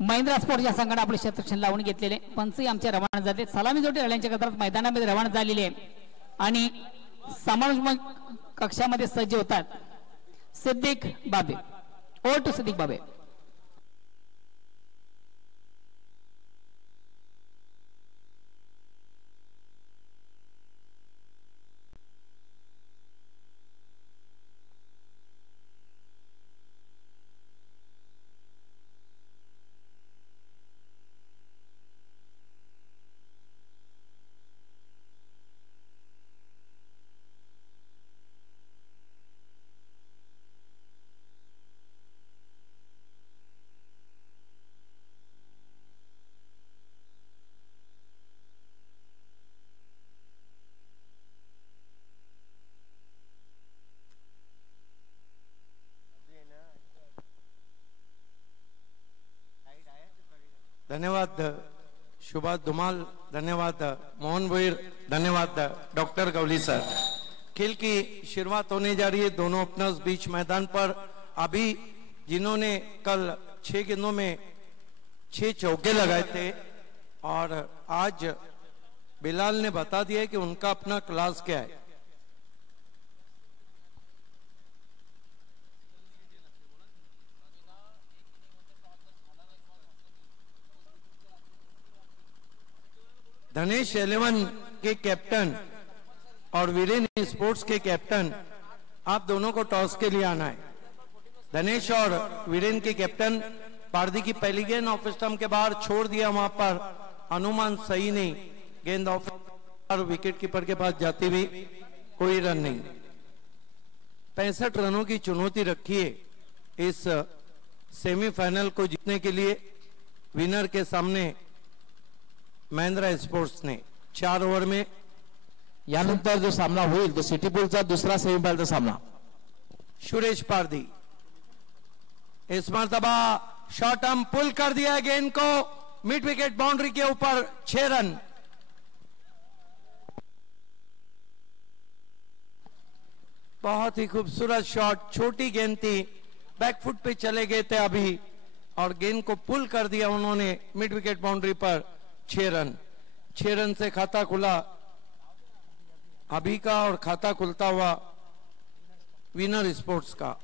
महिंद्रा स्पोर्ट्स या संघाने आपले क्षेत्ररक्षण लावून घेतलेले. पंचही आमच्या रवाना झाले. सलामी जोडी टाळ्यांच्या गजरात मैदानामध्ये रवाना झालेली आहे. आणि समालोचन कक्षामध्ये सज्ज होतात सिद्दीक बाबे. ओव्हर टू सिद्दीक बाबे. धन्यवाद सुभाष धुमाल, धन्यवाद मोहन भोईर, धन्यवाद डॉक्टर गवली सर. खेल की शुरुआत होने जा रही है. दोनों ओपनर्स बीच मैदान पर. अभी जिन्होंने कल 6 गेंदों में 6 चौके लगाए थे और आज बिलाल ने बता दिया कि उनका अपना क्लास क्या है. धनेश 11 के कैप्टन और वीरेन स्पोर्ट्स के कैप्टन, आप दोनों को टॉस के लिए आना है. धनेश और वीरेन के कैप्टन. पारदी की पहली गेंद ऑफ स्टंप के बाहर छोड़ दिया. वहां पर अनुमान सही नहीं. गेंद ऑफ और विकेट कीपर के पास जाती हुई कोई रन नहीं. 65 रनों की चुनौती रखी है इस सेमीफाइनल को जीतने के लिए विनर के सामने महिंद्रा स्पोर्ट्स ने. 4 ओव्हर में यानंतर जो सामना होईल तो सिटी पूलचा दुसरा सेमीफायनलचा सामना. सुरेश पारदी इस मर्तबा शॉर्ट आर्म पुल कर दिया गेंद को मिड विकेट बाउंड्री के ऊपर. 6 रन. बहुत ही खूबसूरत शॉट. छोटी गेंद थी, बैकफुट पे चले गए थे अभी और गेंद को पुल कर दिया उन्होंने मिड विकेट बाउंड्री पर. 6 रन. 6 रन से खाता खुला अभी का और खाता खुलता हुआ विनर स्पोर्ट्स का.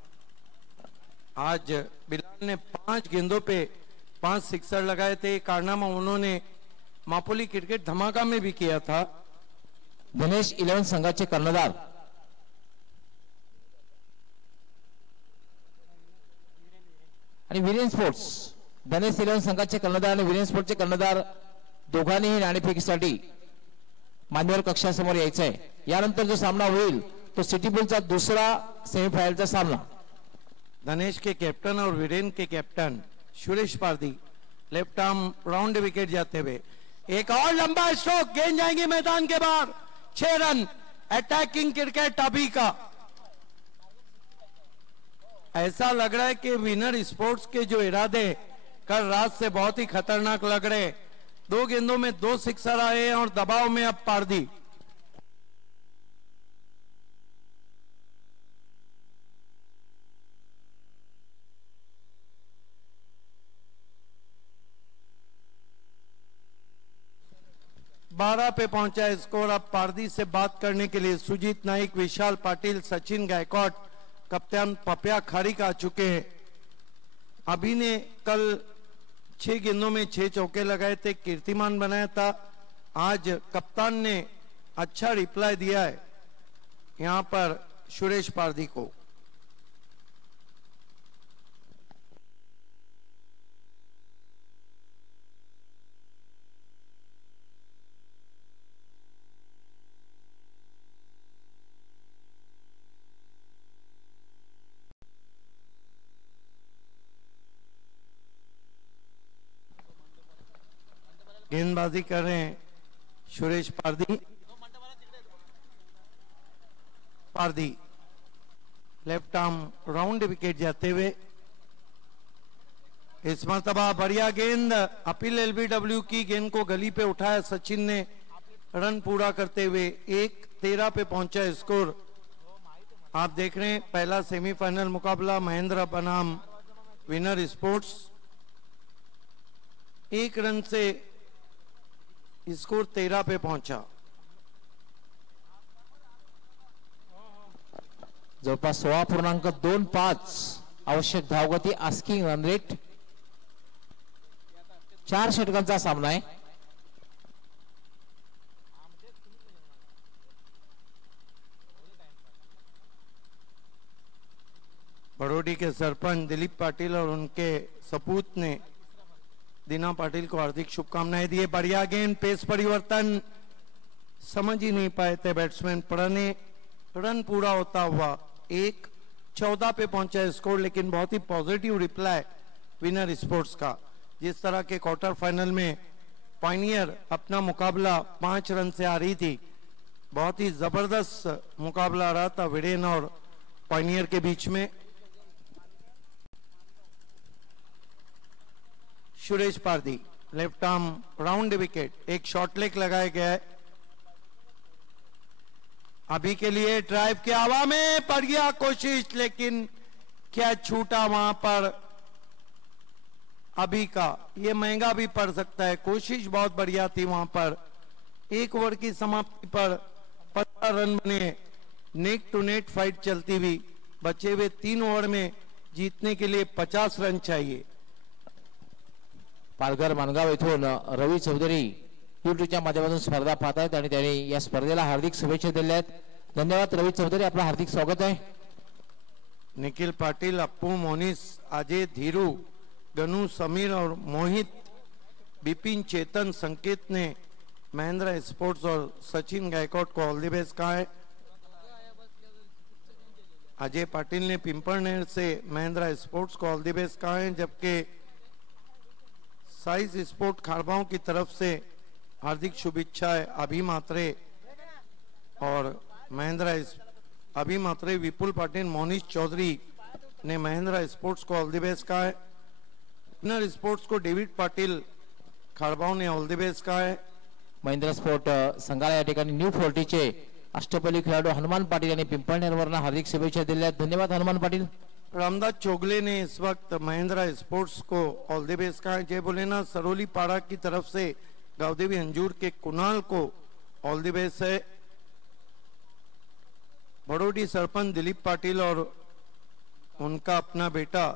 आज बिलाल ने 5 गेंदों पे 5 सिक्सर लगाए थे. कारनामा उन्होंने मापोली क्रिकेट धमाका में भी किया था. धनेश 11 संघाचे कर्णधार आणि विरेन स्पोर्ट्स धनेश 11 संघाचे कर्णधार आणि विरेन स्पोर्ट्सचे कर्णधार दोघांनीही नाणेफेकीसाठी मान्यवर कक्षासमोर यायचं आहे. यानंतर जो सामना होईल तो सिटी बुलचा दुसरा सेमीफायनलचा सामना. धनेश के कैप्टन और वीरेन के कैप्टन Suresh Pardi left arm round wicket जाते हुए एक और लंबा स्ट्रोक, गेंद जाएंगी मैदान के बाहर. 6 रन. अटैकिंग क्रिकेट अभी का. ऐसा लग रहा है कि विनर स्पोर्ट्स के जो इरादे कल रात से बहुत ही खतरनाक लग रहे. 2 गेंदों में 2 सिक्सर आए और दबाव में अब पारदी. बारह पे पहुंचा है स्कोर. अब पारदी से बात करने के लिए सुजीत नाइक, विशाल पाटिल, सचिन गायकवाड, कप्तान पप्या खारिक आ चुके हैं. अभी ने कल 6 गेंदों में 6 चौके लगाए थे, कीर्तिमान बनाया था. आज कप्तान ने अच्छा रिप्लाई दिया है यहां पर सुरेश पारदी को. गेंदबाजी कर रहे हैं सुरेश पारदी. Pardi left arm round wicket जाते हुए. इस मरतबा बढ़िया गेंद अपील एलबीडब्ल्यू की. गेंद को गली पे उठाया सचिन ने, रन पूरा करते हुए 1-13 पे पहुंचा स्कोर. आप देख रहे हैं पहला सेमीफाइनल मुकाबला महेंद्र बनाम विनर स्पोर्ट्स. 1 रन से स्कोर 13 पे पहुंचा. जवळपास 16.25 आवश्यक धावगती, आस्किंग रन रेट. 4 षटकांचा सामना आहे. बड़ोडी के सरपंच दिलीप पाटिल और उनके सपूत ने दीना पाटिल को हार्दिक शुभकामनाएं दी. बढ़िया गेंद, पेस परिवर्तन समझ ही नहीं पाए थे बैट्समैन पढ़ने. रन पूरा होता हुआ 1-14 पे पहुंचा स्कोर. लेकिन बहुत ही पॉजिटिव रिप्लाई विनर स्पोर्ट्स का. जिस तरह के क्वार्टर फाइनल में पायनियर अपना मुकाबला 5 रन से आ रही थी, बहुत ही जबरदस्त मुकाबला रहा था वीरेन और पायनियर के बीच में. सुरेश Pardi left arm round wicket. एक शॉर्ट लेग लगाया गया है. अभी के लिए ड्राइव के हवा में पड़ गया कोशिश, लेकिन क्या छूटा वहां पर अभी का. ये महंगा भी पड़ सकता है. कोशिश बहुत बढ़िया थी वहां पर. 1 ओवर की समाप्ति पर 15 रन बने. नेक टू नेट फाइट चलती हुई. बचे हुए 3 ओवर में जीतने के लिए 50 रन चाहिए. पालघर मानगाव येथून रवी चौधरी युट्यूबच्या माध्यमातून स्पर्धा पाहतायत आणि त्यांनी या स्पर्धेला हार्दिक शुभेच्छा दिल्या आहेत. धन्यवाद रवी चौधरी, आपलं हार्दिक स्वागत आहे. निखिल पाटिल, अप्पू, मोनिस, अजय, धीरू, गनू, समीर और मोहित, बिपिन, चेतन, संकेत ने महेंद्र स्पोर्ट्स और सचिन गायकवाड को ऑल द बेस्ट कहा है. अजय पाटिल ने पिंपलनेर से महेंद्र स्पोर्ट्स को ऑल द बेस्ट कहा है, जबकि साइज स्पोर्ट खारबाओं की तरफ से हार्दिक शुभेच्छाएं अभी मात्रे और महेंद्र अभी मात्रे, विपुल पाटिल, मोनिश चौधरी ने महेंद्र स्पोर्ट्स को ऑल द बेस्ट कहा है. विनर स्पोर्ट्स को डेविड पाटिल खारबाओं ने ऑल द बेस्ट कहा है. महेंद्र स्पोर्ट संघाला या ठिकाणी न्यू 40चे अष्टपैलू खेळाडू हनुमान पाटील यांनी पिंपळनेरवरून हार्दिक शुभेच्छा दिल्या. धन्यवाद हनुमान पाटील. रामदास चोगले ने इस वक्त महेंद्र स्पोर्ट्स को ऑल द बेस्ट कहा है. जय भोलेनाथ सरोली पाड़ा की तरफ से गावदेवी अंजूर के कुणाल को ऑल द बेस्ट है. बड़ोडी सरपंच दिलीप पाटिल और उनका अपना बेटा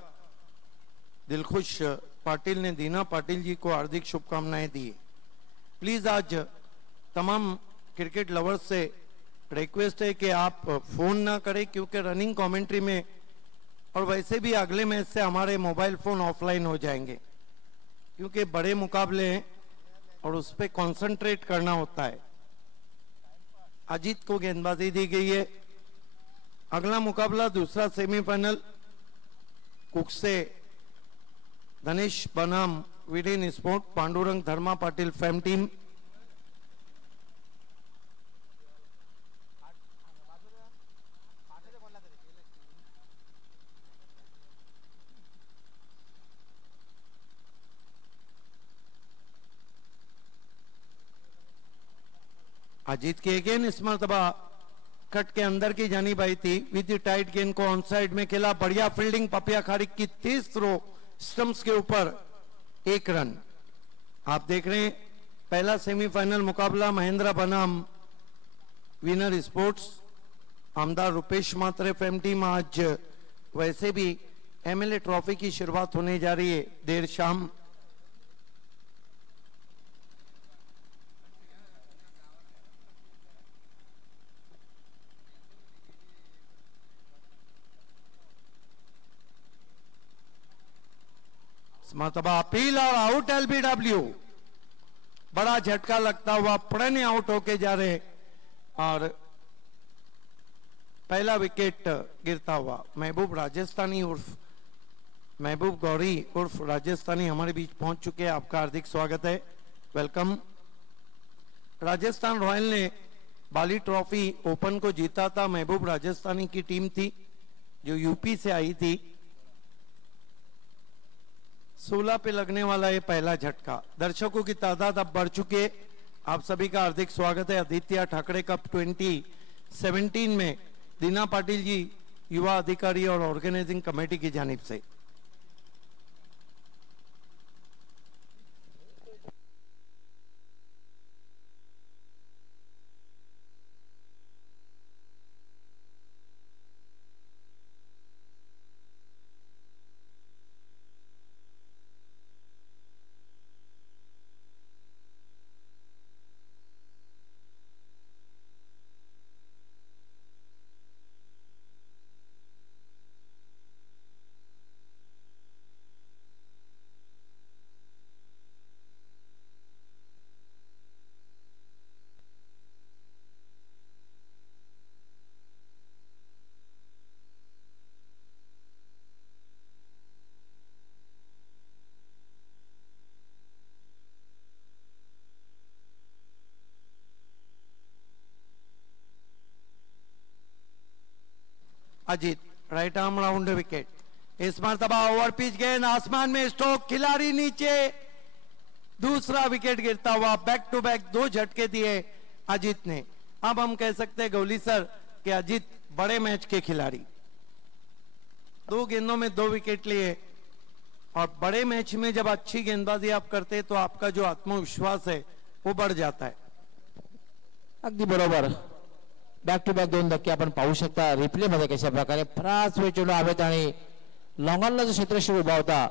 दिलखुश पाटिल ने दीना पाटिल जी को हार्दिक शुभकामनाएं दी. प्लीज आज तमाम क्रिकेट लवर्स से रिक्वेस्ट है कि आप फोन ना करें, क्योंकि रनिंग कमेंट्री में और वैसे भी अगले मैच से हमारे मोबाइल फोन ऑफलाइन हो जाएंगे, क्योंकि बड़े मुकाबले हैं और उस पर कॉन्सेंट्रेट करना होता है। अजीत को गेंदबाजी दी गई है। अगला मुकाबला दूसरा सेमीफाइनल कुकसे धनेश बनाम विडेन स्पोर्ट, पांडुरंग धर्मा पाटिल फेम टीम। अजीत की अगेन इस मरतबा कट के अंदर की जानिब आई थी, विद टाइट गेंद को ऑन साइड में खेला। बढ़िया फील्डिंग पपिया खारिक की, तेज थ्रो स्टंप्स के ऊपर, 1 रन। आप देख रहे हैं पहला सेमीफाइनल मुकाबला महेंद्र बनाम विनर स्पोर्ट्स, आमदार रुपेश मात्रे फेम टीम। आज वैसे भी एमएलए ट्रॉफी की शुरुआत होने जा रही है देर शाम। मतलब अपील और आउट एलबीडब्ल्यू, बड़ा झटका लगता हुआ प्रणय आउट होके जा रहे और पहला विकेट गिरता हुआ। महबूब राजस्थानी उर्फ महबूब गौरी उर्फ राजस्थानी हमारे बीच पहुंच चुके हैं। आपका हार्दिक स्वागत है, वेलकम। राजस्थान रॉयल ने बाली ट्रॉफी ओपन को जीता था। महबूब राजस्थानी की टीम थी जो यूपी से आई थी। 16 पे लगने वाला ये पहला झटका। दर्शकों की तादाद अब बढ़ चुकी है। आप सभी का हार्दिक स्वागत है आदित्य ठाकरे कप 2017 में दीना पाटिल जी युवा अधिकारी और ऑर्गेनाइजिंग कमेटी की जानिब से। Ajit right arm round wicket. इस मरतबा ओवर पिच गेंद आसमान में स्ट्रोक, खिलाड़ी नीचे, दूसरा विकेट गिरता हुआ। बैक टू बैक 2 झटके दिए अजीत ने। अब हम कह सकते हैं गौली सर कि अजीत बड़े मैच के खिलाड़ी, 2 गेंदों में 2 विकेट लिए। और बड़े मैच में जब अच्छी गेंदबाजी आप करते तो आपका जो आत्मविश्वास है वो बढ़ जाता है। अगदी बरोबर। बॅक टू बॅक 2 धक्के आपण पाहू शकता रिप्ले मध्ये कशा प्रकारे बराच वेळ चेंडू हवेत आणि लॉंगॉनला जो क्षेत्रक्षेत्र उभा होता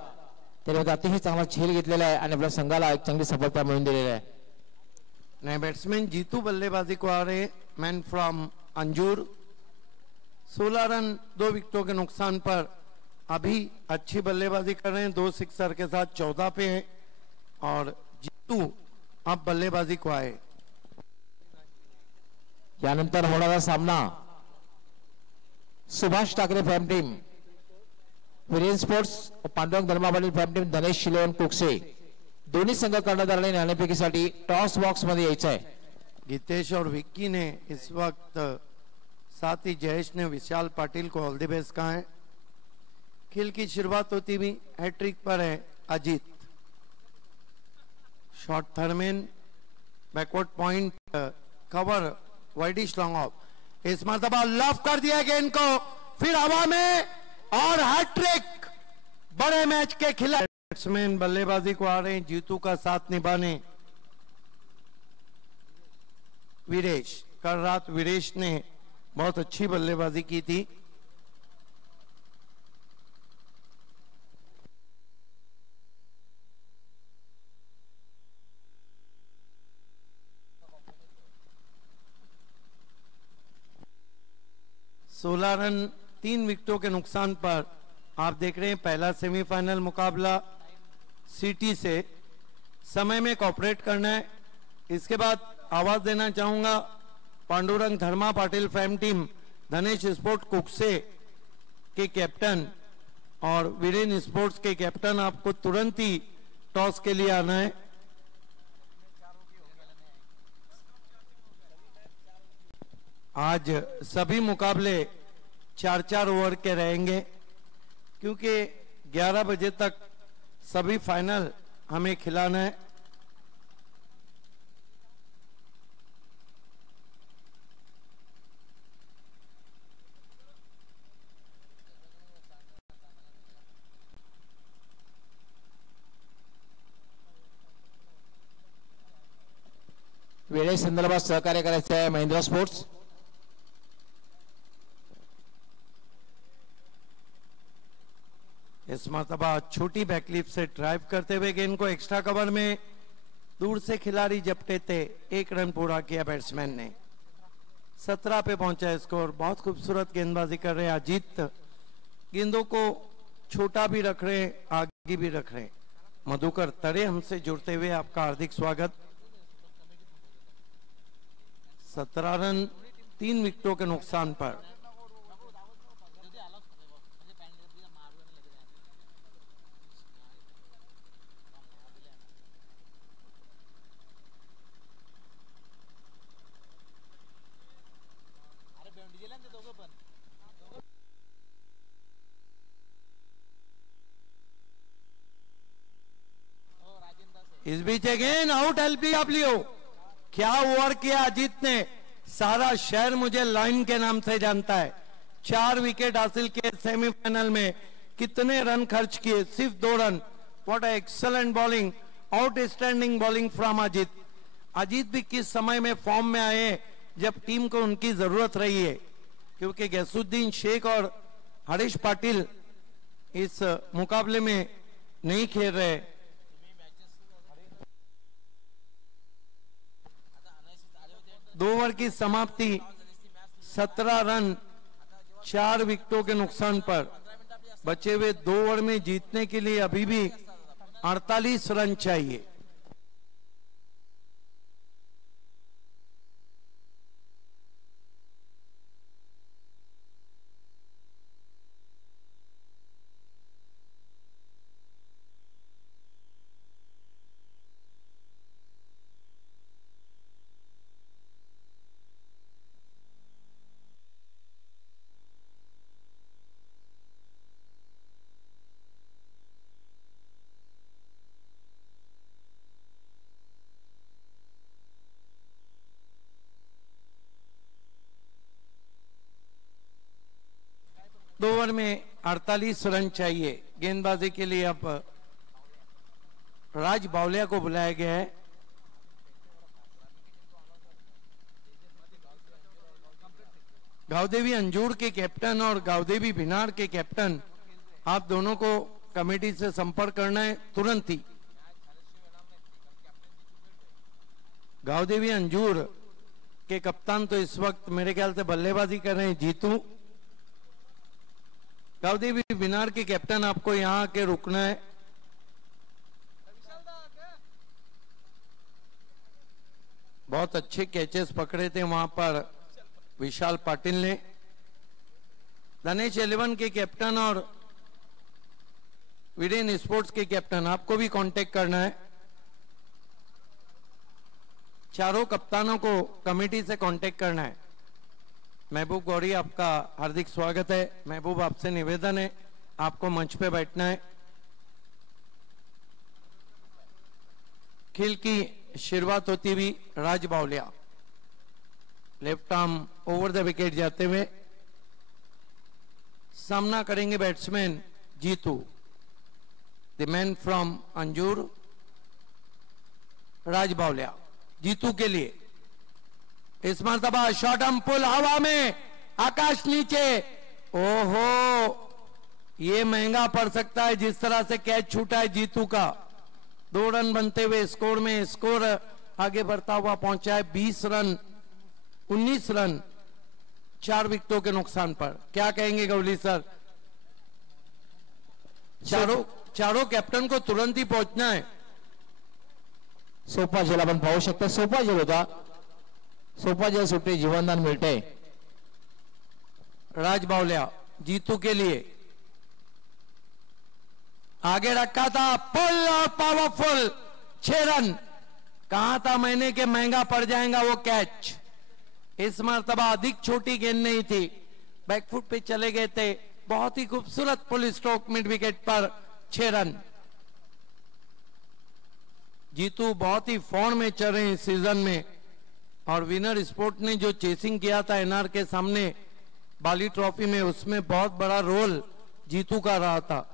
त्यामध्ये अतिशय चांगला झेल घेतलेला आहे आणि आपल्या संघाला एक चांगली सफलता मिळवून दिलेली आहे। नए बैट्समैन जीतू बल्लेबाजी को आ रहे, मैन फ्रॉम अंजूर। 16 रन 2 विकेटों के नुकसान पर अभी अच्छी बल्लेबाजी कर रहे हैं, 2 सिक्सर के साथ 14 पे हैं। और जीतू अब बल्लेबाजी को आए। यानंतर होणारा सामना Subhash Thackeray fam team Viren sports, Pandurang Dharmapatil fam team Dhanesh शिलेवन कुकसे, दोन्ही संघ कर्णधाराने नाणेफेकीसाठी टॉस बॉक्स मध्ये यायचं आहे। गीतेश और विक्की ने इस वक्त, साथ ही जयेश ने विशाल पाटिल को ऑल द बेस्ट कहा है। खेल की शुरुआत होती भी हैट्रिक पर है Ajit. Shot third man, backward point, cover, widish long off. इस मरतबा लॉफ कर दिया गेंद को, फिर हवा में और हैट्रिक। बड़े मैच के खिलाड़ी बैट्समैन बल्लेबाजी को आ रहे हैं जीतू का साथ निभाने। वीरेश, कल रात वीरेश ने बहुत अच्छी बल्लेबाजी की थी। सोलह रन 3 विकेटों के नुकसान पर आप देख रहे हैं पहला सेमीफाइनल मुकाबला सिटी से। समय में कोऑपरेट करना है। इसके बाद आवाज देना चाहूंगा पांडुरंग धर्मा पाटिल फैम टीम धनेश स्पोर्ट कुकसे के कैप्टन और वीरेन स्पोर्ट्स के कैप्टन, आपको तुरंत ही टॉस के लिए आना है। आज सभी मुकाबले 4-4 ओवर के रहेंगे क्योंकि 11 बजे तक सभी फाइनल हमें खिलाना है। वेळे संदर्भात सहकार्य करायचं आहे महिंद्रा स्पोर्ट्स। इस मरतबा छोटी बैकलिप से ड्राइव करते हुए गेंद को एक्स्ट्रा कवर में दूर से खिलाड़ी जपटे थे। 1 रन पूरा किया बैट्समैन ने। 17 पे पहुंचा स्कोर। बहुत खूबसूरत गेंदबाजी कर रहे हैं अजीत। गेंदों को छोटा भी रख रहे हैं, आगे भी रख रहे हैं। मधुकर तरे हमसे जुड़ते हुए आपका हार्दिक स्वागत। 17 रन 3 विकेटों के नुकसान पर। इस बीच अगेन आउट एलबीडब्ल्यू। क्या ओवर किया अजीत ने। सारा शहर मुझे लाइन के नाम से जानता है। 4 विकेट हासिल किए सेमीफाइनल में। कितने रन खर्च किए, सिर्फ 2 run. What excellent bowling, outstanding bowling from Ajit. अजीत भी किस समय में फॉर्म में आए जब टीम को उनकी जरूरत रही है, क्योंकि गैसुद्दीन शेख और हरीश पाटिल इस मुकाबले में नहीं खेल रहे। दो ओवर की समाप्ति 17 रन 4 विकेटों के नुकसान पर। बचे हुए 2 ओवर में जीतने के लिए अभी भी 48 रन चाहिए। दो ओवर में 48 रन चाहिए। गेंदबाजी के लिए अब राज बावलिया को बुलाया गया है। गावदेवी अंजूर के कैप्टन और गावदेवी भिनार के कैप्टन, आप दोनों को कमेटी से संपर्क करना है तुरंत ही। गावदेवी अंजूर के कप्तान तो इस वक्त मेरे ख्याल से बल्लेबाजी कर रहे हैं जीतू। गावदेवी बिनार के कैप्टन, आपको यहां आके रुकना है। बहुत अच्छे कैचेस पकड़े थे वहां पर विशाल पाटिल ने। धनेश 11 के कैप्टन और वीरेन स्पोर्ट्स के कैप्टन, आपको भी कांटेक्ट करना है। चारों कप्तानों को कमेटी से कांटेक्ट करना है। महबूब गौरी, आपका हार्दिक स्वागत है। महबूब, आपसे निवेदन है, आपको मंच पे बैठना है। खेल की शुरुआत होती हुई Raj Bavaliya, left arm over the wicket जाते हुए सामना करेंगे batsman Jitu, the man from Anjur. Raj Bavaliya Jitu के लिए इस मरतबा शॉर्ट आर्म पुल हवा में, आकाश नीचे। ओहो, ये महंगा पड़ सकता है जिस तरह से कैच छूटा है जीतू का। 2 रन बनते हुए स्कोर में स्कोर आगे बढ़ता हुआ पहुंचा है 20 रन 19 रन 4 विकेटों के नुकसान पर। क्या कहेंगे गौली सर? चारों कैप्टन को तुरंत ही पहुंचना है। सोपा जेल आपण पाहू शकता, सोपा जेल होता, सोपा जेल सुट्टी जीवनदान मिळते। राज बावलिया जीतू के लिए आगे रखा था, फुल और पावरफुल 6 रन। कहा था मैंने कि महंगा पड़ जाएगा वो कैच। इस मर्तबा अधिक छोटी गेंद नहीं थी, बैकफुट पे चले गए थे। बहुत ही खूबसूरत पुल स्ट्रोक मिड विकेट पर 6 रन। जीतू बहुत ही फॉर्म में चल रहे हैं इस सीजन में, और विनर स्पोर्ट ने जो चेसिंग किया था एनआर के सामने बाली ट्रॉफी में, उसमें बहुत बड़ा रोल जीतू का रहा था।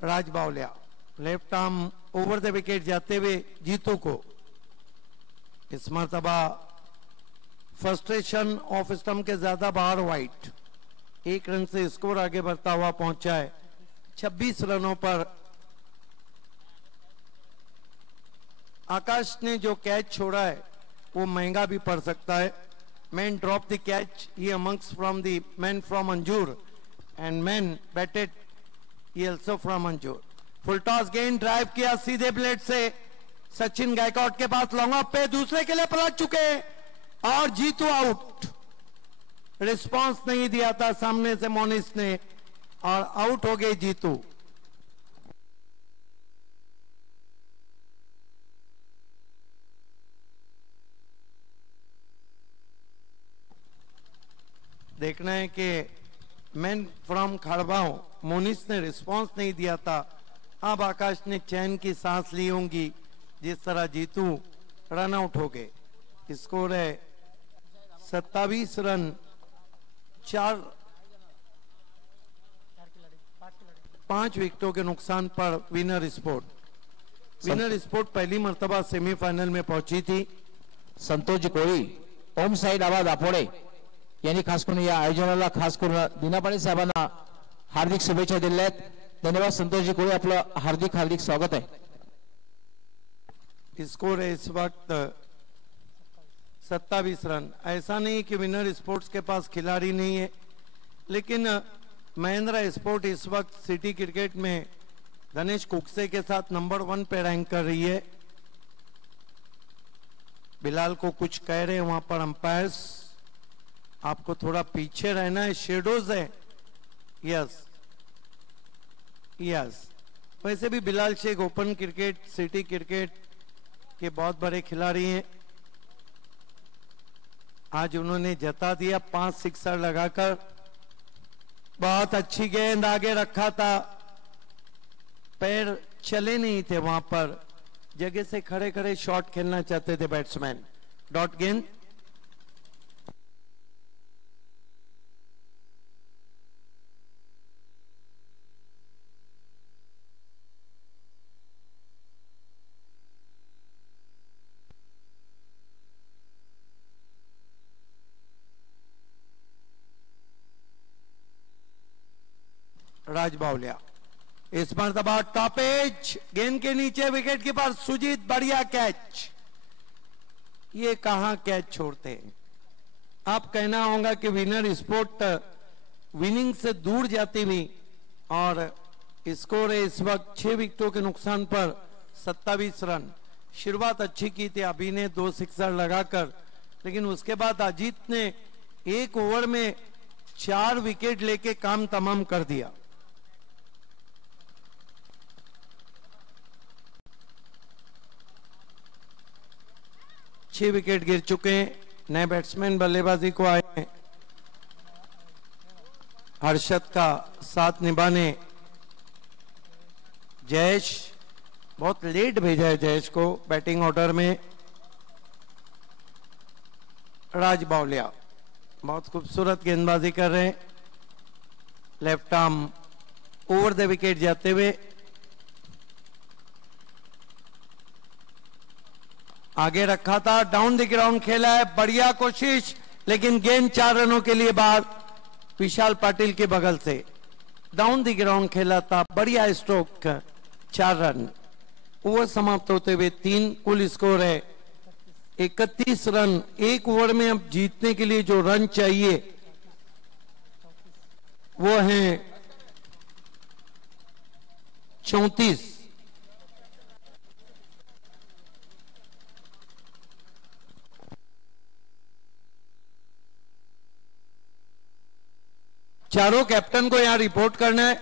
Raj Bavaliya left arm over the wicket जाते हुए जीतू को इस मर्तबा फ्रस्ट्रेशन ऑफ स्टंप के ज्यादा बाहर वाइट। 1 रन से स्कोर आगे बढ़ता हुआ पहुंचा है 26 रनों पर। आकाश ने जो कैच छोड़ा है वो महंगा भी पड़ सकता है। Man drop the catch, he amongst from the man from Anjur, and man batted he also from Anjur. Full toss गेंद ड्राइव किया सीधे ब्लेड से सचिन गायकवाड के पास, लॉन्ग ऑफ पे दूसरे के लिए पलट चुके और जीतू आउट। रिस्पांस नहीं दिया था सामने से मोनिस ने और आउट हो गए जीतू। देखना है कि मैन फ्रॉम खड़बाओ मोनिस ने रिस्पांस नहीं दिया था। अब आकाश ने चैन की सांस ली होंगी जिस तरह जीतू रन आउट हो गए। स्कोर है 27 रन, 5 विकेटों के नुकसान पर विनर स्पोर्ट। विनर स्पोर्ट पहली मर्तबा सेमीफाइनल में पहुंची थी। संतोषजी कोळी, ओम साई डावा दापोडे यांनी खास करून या आयोजनाला खास करून दिना पाटील साहेबांना हार्दिक शुभेच्छा दिल्या आहेत। धन्यवाद संतोषजी कोळी, आपलं हार्दिक हार्दिक स्वागत है। स्कोर है इस वक्त 27 रन। ऐसा नहीं कि विनर स्पोर्ट्स के पास खिलाड़ी नहीं है, लेकिन महिंद्रा स्पोर्ट इस वक्त सिटी क्रिकेट में धनेश कुकसे के साथ नंबर 1 पे रैंक कर रही है। बिलाल को कुछ कह रहे हैं वहां पर अंपायर्स, आपको थोड़ा पीछे रहना है, शेडोज है। यस यस, वैसे भी Bilal Shaikh open cricket, city cricket के बहुत बड़े खिलाड़ी हैं। आज उन्होंने जता दिया 5 सिक्सर लगाकर। बहुत अच्छी गेंद आगे रखा था, पैर चले नहीं थे वहां पर, जगह से खड़े खड़े शॉट खेलना चाहते थे बैट्समैन। डॉट गेंद। राज बावलिया इस मर्तबा टॉप एज, गेंद के नीचे विकेट कीपर सुजीत, बढ़िया कैच। ये कहां कैच छोड़ते हैं। आप कहना होगा कि विनर स्पोर्ट विनिंग से दूर जाती हुई, और स्कोर है इस वक्त 6 विकेटों के नुकसान पर 27 रन। शुरुआत अच्छी की थी अभी ने 2 सिक्सर लगाकर, लेकिन उसके बाद अजीत ने 1 ओवर में 4 विकेट लेके काम तमाम कर दिया। छह विकेट गिर चुके हैं। नए बैट्समैन बल्लेबाजी को आए हैं। हर्षद का साथ निभाने जयेश, बहुत लेट भेजा है जयेश को बैटिंग ऑर्डर में। राज बावलिया बहुत खूबसूरत गेंदबाजी कर रहे हैं, left arm over the wicket जाते हुए। आगे रखा था, डाउन द ग्राउंड खेला है, बढ़िया कोशिश, लेकिन गेंद 4 रनों के लिए बाहर। विशाल पाटिल के बगल से डाउन द ग्राउंड खेला था, बढ़िया स्ट्रोक, 4 रन। ओवर समाप्त होते हुए 3 कुल स्कोर है 31 रन। एक ओवर में अब जीतने के लिए जो रन चाहिए वो है 34। चारों कैप्टन को यहां रिपोर्ट करना है।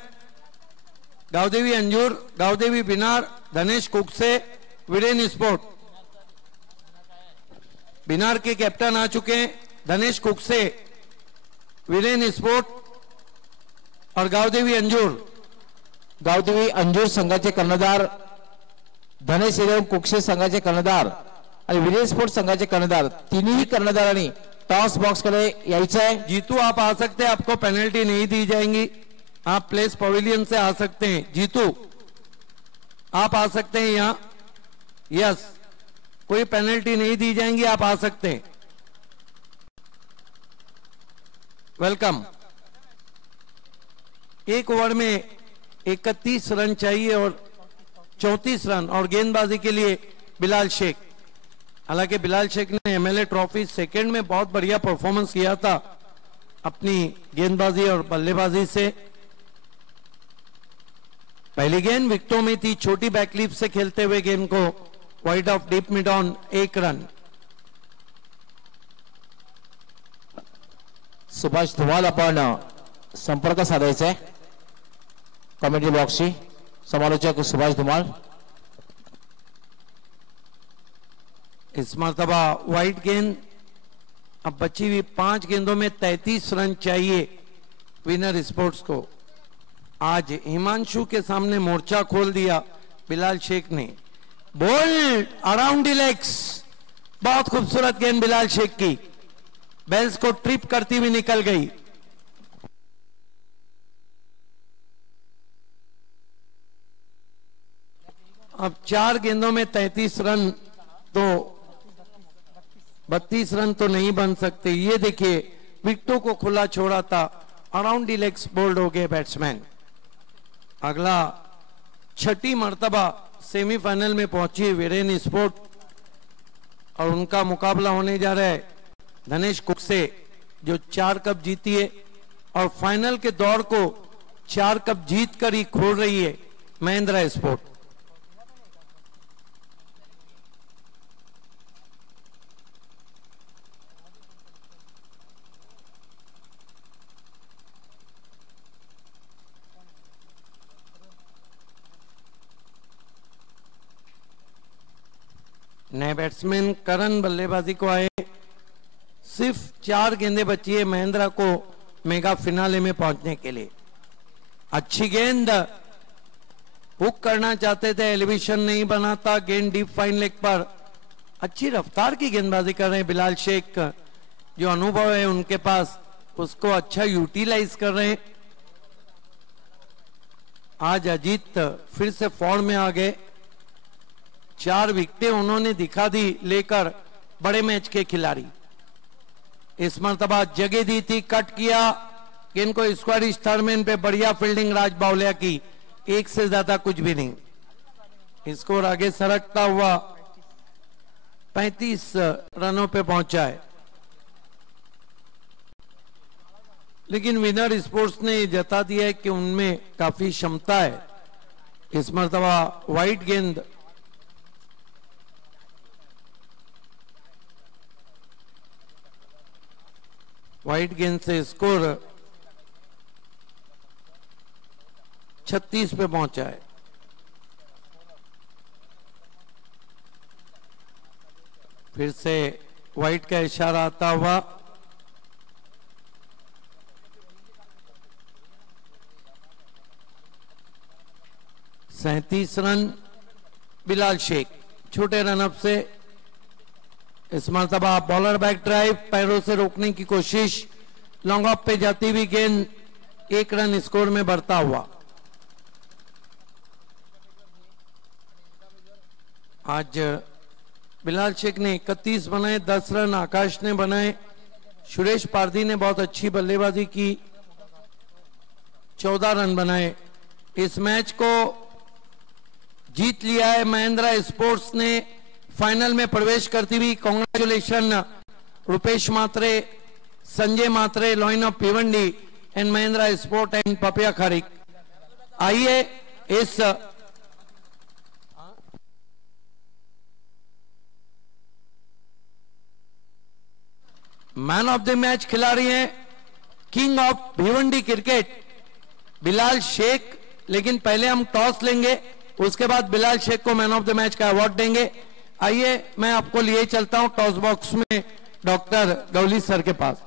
गावदेवी अंजूर, गावदेवी बिनार, धनेश कुकसे, वीरेन स्पोर्ट। बिनार के कैप्टन आ चुके हैं, धनेश कुकसे, वीरेन स्पोर्ट और गावदेवी अंजूर। गावदेवी अंजूर संघाचे कर्णधार, धनेश कुकसे संघाचे कर्णधार आणि विजय स्पोर्ट संघाचे कर्णधार, तिन्ही कर्णधारांनी टॉस बॉक्स कडे यायचं आहे। जीतू आप आ सकते हैं, आपको पेनल्टी नहीं दी जाएंगी, आप प्लेस पवेलियन से आ सकते हैं। जीतू आप आ सकते हैं यहाँ, यस, कोई पेनल्टी नहीं दी जाएंगी, आप आ सकते हैं, वेलकम। एक ओवर में 31 रन चाहिए और 34 रन, और गेंदबाजी के लिए बिलाल शेख। हालांकि बिलाल शेख ने एमएलए ट्रॉफी सेकंड में बहुत बढ़िया परफॉर्मेंस किया था अपनी गेंदबाजी और बल्लेबाजी से। पहली गेंद विकेटों में थी, छोटी बैकलीफ से खेलते हुए गेंद को wide of deep mid on, 1 रन। सुभाष धुमाल आपण संपर्क साधायचा आहे कमेंट्री बॉक्सशी, समालोचक सुभाष धुमाल। इस मर्तबा वाइड गेंद, अब बची हुई 5 गेंदों में 33 रन चाहिए विनर स्पोर्ट्स को। आज हिमांशु के सामने मोर्चा खोल दिया बिलाल शेख ने। बॉल अराउंड द लेग्स, बहुत खूबसूरत गेंद बिलाल शेख की, बेल्स को ट्रिप करती हुई निकल गई। अब 4 गेंदों में 33 रन, तो 32 रन तो नहीं बन सकते। ये देखिए विकेटों को खुला छोड़ा था, अराउंड द लेग्स बोल्ड हो गए बैट्समैन। अगला 6ठी मर्तबा सेमीफाइनल में पहुंची वीरेन स्पोर्ट, और उनका मुकाबला होने जा रहा है धनेश कुकसे, जो 4 कप जीती है और फाइनल के दौर को 4 कप जीत कर ही खोल रही है महिंद्रा स्पोर्ट। नए बैट्समैन करण बल्लेबाजी को आए। सिर्फ 4 गेंदें बची है महेंद्रा को मेगा फिनाले में पहुंचने के लिए। अच्छी गेंद, हुक करना चाहते थे, एलिवेशन नहीं बना था, गेंद डीप फाइन लेग पर। अच्छी रफ्तार की गेंदबाजी कर रहे हैं बिलाल शेख, जो अनुभव है उनके पास उसको अच्छा यूटिलाइज कर रहे हैं। आज अजीत फिर से फॉर्म में आ गए, 4 विकेटें उन्होंने दिखा दी लेकर, बड़े मैच के खिलाड़ी। इस मर्तबा जगह दी थी, कट किया गेंद को स्क्वाडिश थर्डमैन पे, बढ़िया फील्डिंग राज बावलिया की, 1 से ज्यादा कुछ भी नहीं। स्कोर आगे सरकता हुआ 35 रनों पे पहुंचा है। लेकिन विनर स्पोर्ट्स ने जता दिया है कि उनमें काफी क्षमता है। इस मर्तबा वाइड गेंद, वाइड गेंद से स्कोर 36 पे पहुंचा है। फिर से व्हाइट का इशारा आता हुआ। सैंतीस रन बिलाल शेख छोटे रनअप से। इस मरतबा बॉलर बैक ड्राइव पैरों से रोकने की कोशिश, लॉन्ग ऑफ पे जाती हुई गेंद 1 रन स्कोर में बढ़ता हुआ। आज बिलाल शेख ने 31 बनाए, 10 रन आकाश ने बनाए। सुरेश पारदी ने बहुत अच्छी बल्लेबाजी की, 14 रन बनाए। इस मैच को जीत लिया है महिंद्रा स्पोर्ट्स ने, फाइनल में प्रवेश करती हुई। Congratulation Rupesh Mhatre, Sanjay Mhatre, lion of Bhiwandi and Mahindra sport and Papiya Kharik. आइए इस मैन ऑफ द मैच खिलाड़ी हैं king of Bhiwandi cricket Bilal Sheikh. लेकिन पहले हम टॉस लेंगे, उसके बाद बिलाल शेख को मैन ऑफ द मैच का अवार्ड देंगे। आइए मैं आपको लिए चलता हूं टॉस बॉक्स में डॉक्टर गौली सर के पास।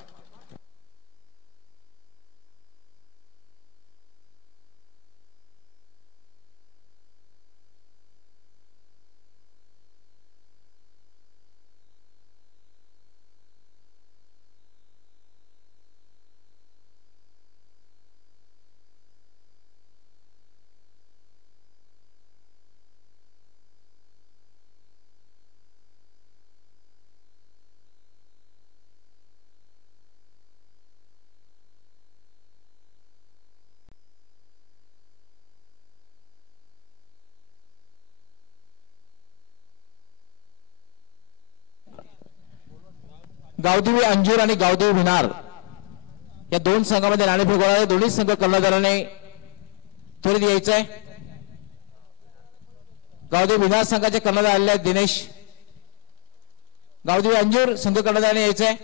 गावदेवी अंजूर आणि गावदेवी भिनार या दोन संघामध्ये नाणेफेक होणार आहे। दोन्ही संघ कर्णधाराने त्वरित यायचंय। गावदेवी भिनार संघाचे कर्णधार आलेले आहेत दिनेश। गावदेवी अंजूर संघ कर्णधाराने यायचंय।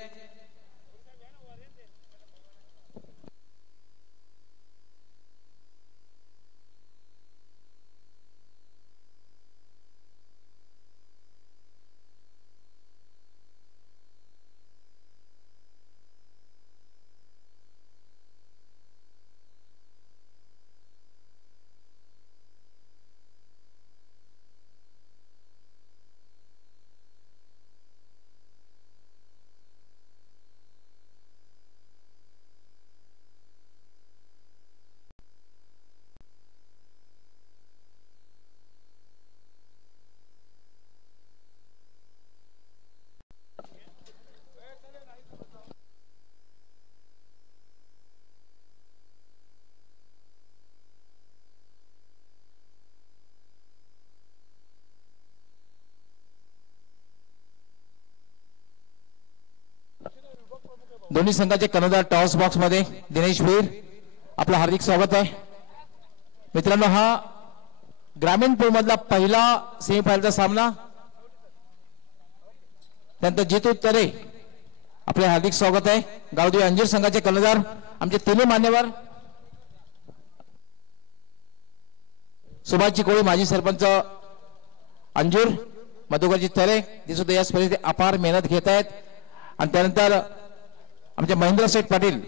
दोन्ही संघाचे कर्णधार टॉस बॉक्स मध्ये दिनेश भीर, आपलं हार्दिक स्वागत आहे। मित्रांनो, हा ग्रामीण पूल मधला पहिला सेमीफायनलचा सामना। त्यानंतर जितू तरे, आपले हार्दिक स्वागत आहे। गावदेवी अंजीर संघाचे कर्णधार आमचे तिन्ही मान्यवर सुभाषजी कोळी, माजी सरपंच अंजूर, मधुकरजी तरे, ते सुद्धा या स्पर्धेत अपार मेहनत घेत आहेत। आणि त्यानंतर आमचे महेंद्र शेठ पाटील,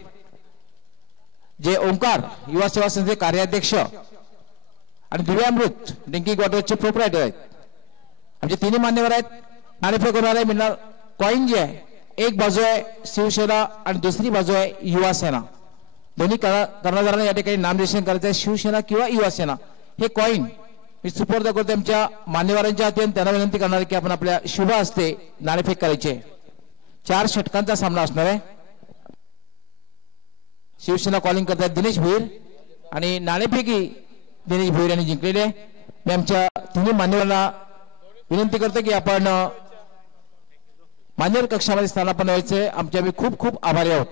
जे ओंकार युवा सेवा संस्थेचे कार्याध्यक्ष आणि दिव्यामृत ड्रिंकिंग वॉटरचे प्रोप्रायटर आहेत। आमचे तिन्ही मान्यवर आहेत। नाणेफेक होणार आहे। मिळणार कॉइन जे आहे, एक बाजू आहे शिवसेना आणि दुसरी बाजू आहे युवा सेना। दोन्ही कर्णधारांना या ठिकाणी नामनिर्देशन करायचं आहे, शिवसेना किंवा युवा सेना। हे कॉइन मी सुपूर्द करतो आमच्या मान्यवरांच्या हाती आणि त्यांना विनंती करणार की आपण आपल्या शुभ हस्ते नाणेफेक करायचे। 4 षटकांचा सामना असणार आहे। शिवसेना कॉलिंग करतात दिनेश भोईर आणि नाणेफेकी दिनेश भोईर यांनी जिंकलेले आहे। मी आमच्या तिन्ही मान्यवरांना विनंती करतो की आपण मान्यवर कक्षामध्ये स्थानापन्न व्हायचे। आमचे आम्ही खूप खूप आभारी आहोत।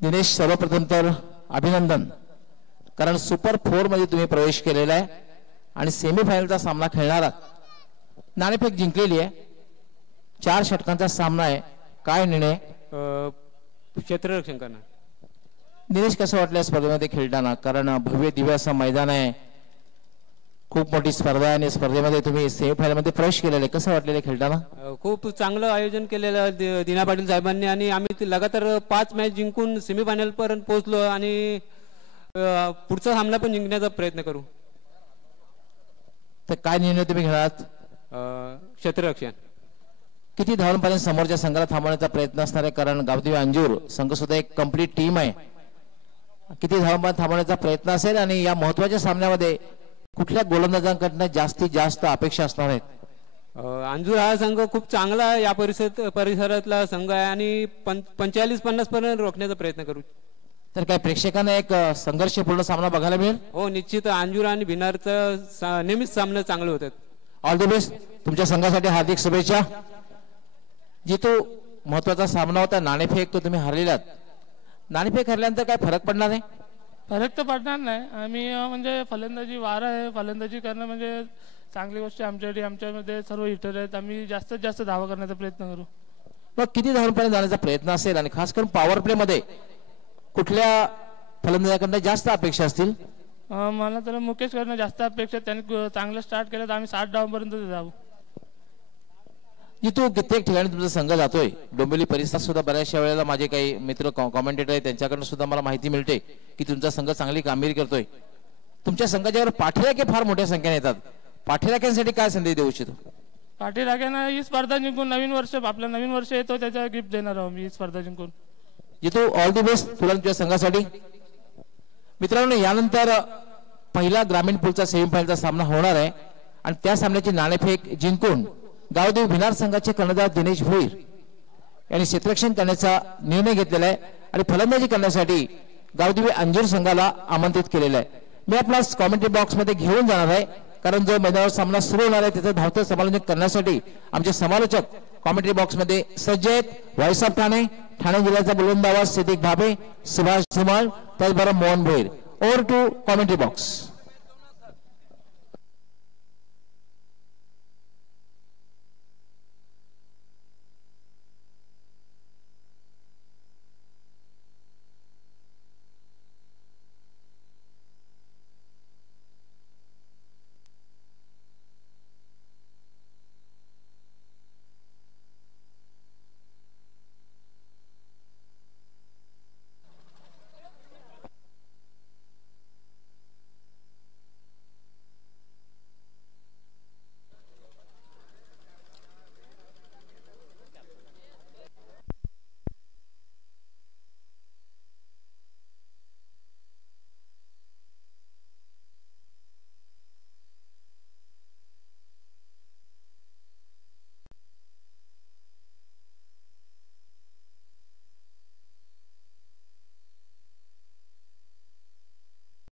दिनेश, सर्वप्रथम तर अभिनंदन, कारण सुपर 4 मध्ये तुम्ही प्रवेश केलेला आहे आणि सेमीफायनलचा सामना खेळणार आहात। नाणेफेक जिंकलेली आहे, 4 षटकांचा सामना आहे। काय निर्णय? क्षेत्ररक्षण करणार। दिनेश, कसं वाटलं स्पर्धेमध्ये खेळताना? कारण भव्य दिव्य असं मैदान आहे, खूप मोठी स्पर्धा आहे आणि स्पर्धेमध्ये तुम्ही सेमीफायनल मध्ये प्रवेश केलेले, कसं वाटलेलं खेळताना? खूप चांगलं आयोजन केलेलं दिना पाटील साहेबांनी आणि आम्ही लगातार 5 मॅच जिंकून सेमीफायनल पर्यंत पोहोचलो आणि पुढचा सामना पण जिंकण्याचा प्रयत्न करू. तर काय निर्णय तुम्ही घेणार? क्षेत्ररक्षण. किती धावांपर्यंत समोरच्या संघाला थांबवण्याचा प्रयत्न असणार आहे, कारण गावदेवी अंजूर संघ सुद्धा एक कंप्लीट टीम आहे. किती धावांपर्यंत थांबवण्याचा प्रयत्न असेल आणि या महत्वाच्या सामन्यामध्ये कुठल्या गोलंदाजांकडनं जास्तीत जास्त अपेक्षा असणार आहेत? अंजूर हा संघ खूप चांगला या परिसरातला संघ आहे आणि 45-50 पर्यंत रोखण्याचा प्रयत्न करू. तर काय प्रेक्षकांना एक संघर्षपूर्ण सामना बघायला मिळेल? हो निश्चित. अंजूर आणि भिनारचा नेहमीच सामना चांगले होतात. All the best. तुमच्या संघासाठी हार्दिक शुभेच्छा. जितू महत्वाचा सामना होता, नाणेफेक तो तुम्ही हरलेलात. नाणेफेक हरल्यानंतर काय फरक पडणार आहे? फरक तर पडणार नाही. आम्ही म्हणजे फलंदाजी वार आहे, फलंदाजी करणं म्हणजे चांगली गोष्ट आहे आमच्यासाठी. आमच्यामध्ये सर्व हिटर आहेत, आम्ही जास्तीत जास्त धावा करण्याचा प्रयत्न करू. मग किती धावांपर्यंत जाण्याचा प्रयत्न असेल आणि खास करून पॉवर प्ले मध्ये कुठल्या फलंदाजाकडनं जास्त अपेक्षा असतील? मला तर मुकेश कडनं जास्त अपेक्षा. त्यांनी चांगलं स्टार्ट केलं तर आम्ही 60 धावांपर्यंत जाऊ. जितू कित्येक ठिकाणी तुमचा संघ जातोय, डोंबिवली परिसरात सुद्धा बऱ्याचशा वेळेला माझे काही मित्र कॉमेंटेटर आहेत त्यांच्याकडून सुद्धा मला माहिती मिळते की तुमचा संघ चांगली कामगिरी करतोय. तुमच्या संघाच्यावर पाठीराखे फार मोठ्या संख्येने येतात. पाठीराख्यांसाठी काय संदेश देऊ इच्छितो? पाठीराख्यांना ही स्पर्धा जिंकून नवीन वर्ष, आपलं नवीन वर्ष येतो त्याचा गिफ्ट देणार आहोत मी ही स्पर्धा जिंकून. जितू ऑल दी बेस्ट तुला तुमच्या संघासाठी. मित्रांनो, यानंतर पहिला ग्रामीण पूलचा सेमीफायनलचा सामना होणार आहे आणि त्या सामन्याची नाणेफेक जिंकून गावदेवी भिनार संघाचे कर्णधार दिनेश भोईर यांनी क्षेत्ररक्षण करण्याचा निर्णय घेतलेला आहे आणि फलंदाजी करण्यासाठी गावदेवी अंजूर संघाला आमंत्रित केलेलं आहे. मी आपला कॉमेंट्री बॉक्स मध्ये घेऊन जाणार आहे, कारण जो मैदानावर सामना सुरू होणार आहे त्याचं धावतं समालोचन करण्यासाठी आमचे समालोचक कॉमेंट्री बॉक्स मध्ये सज्ज आहेत. व्हॉइस ऑफ ठाणे, ठाणे जिल्ह्याचा बुलंद आवाज सिद्दीक भाबे, सुभाष धुमाळ, त्याचबरोबर Mohan Bhoir. Over to commentary box.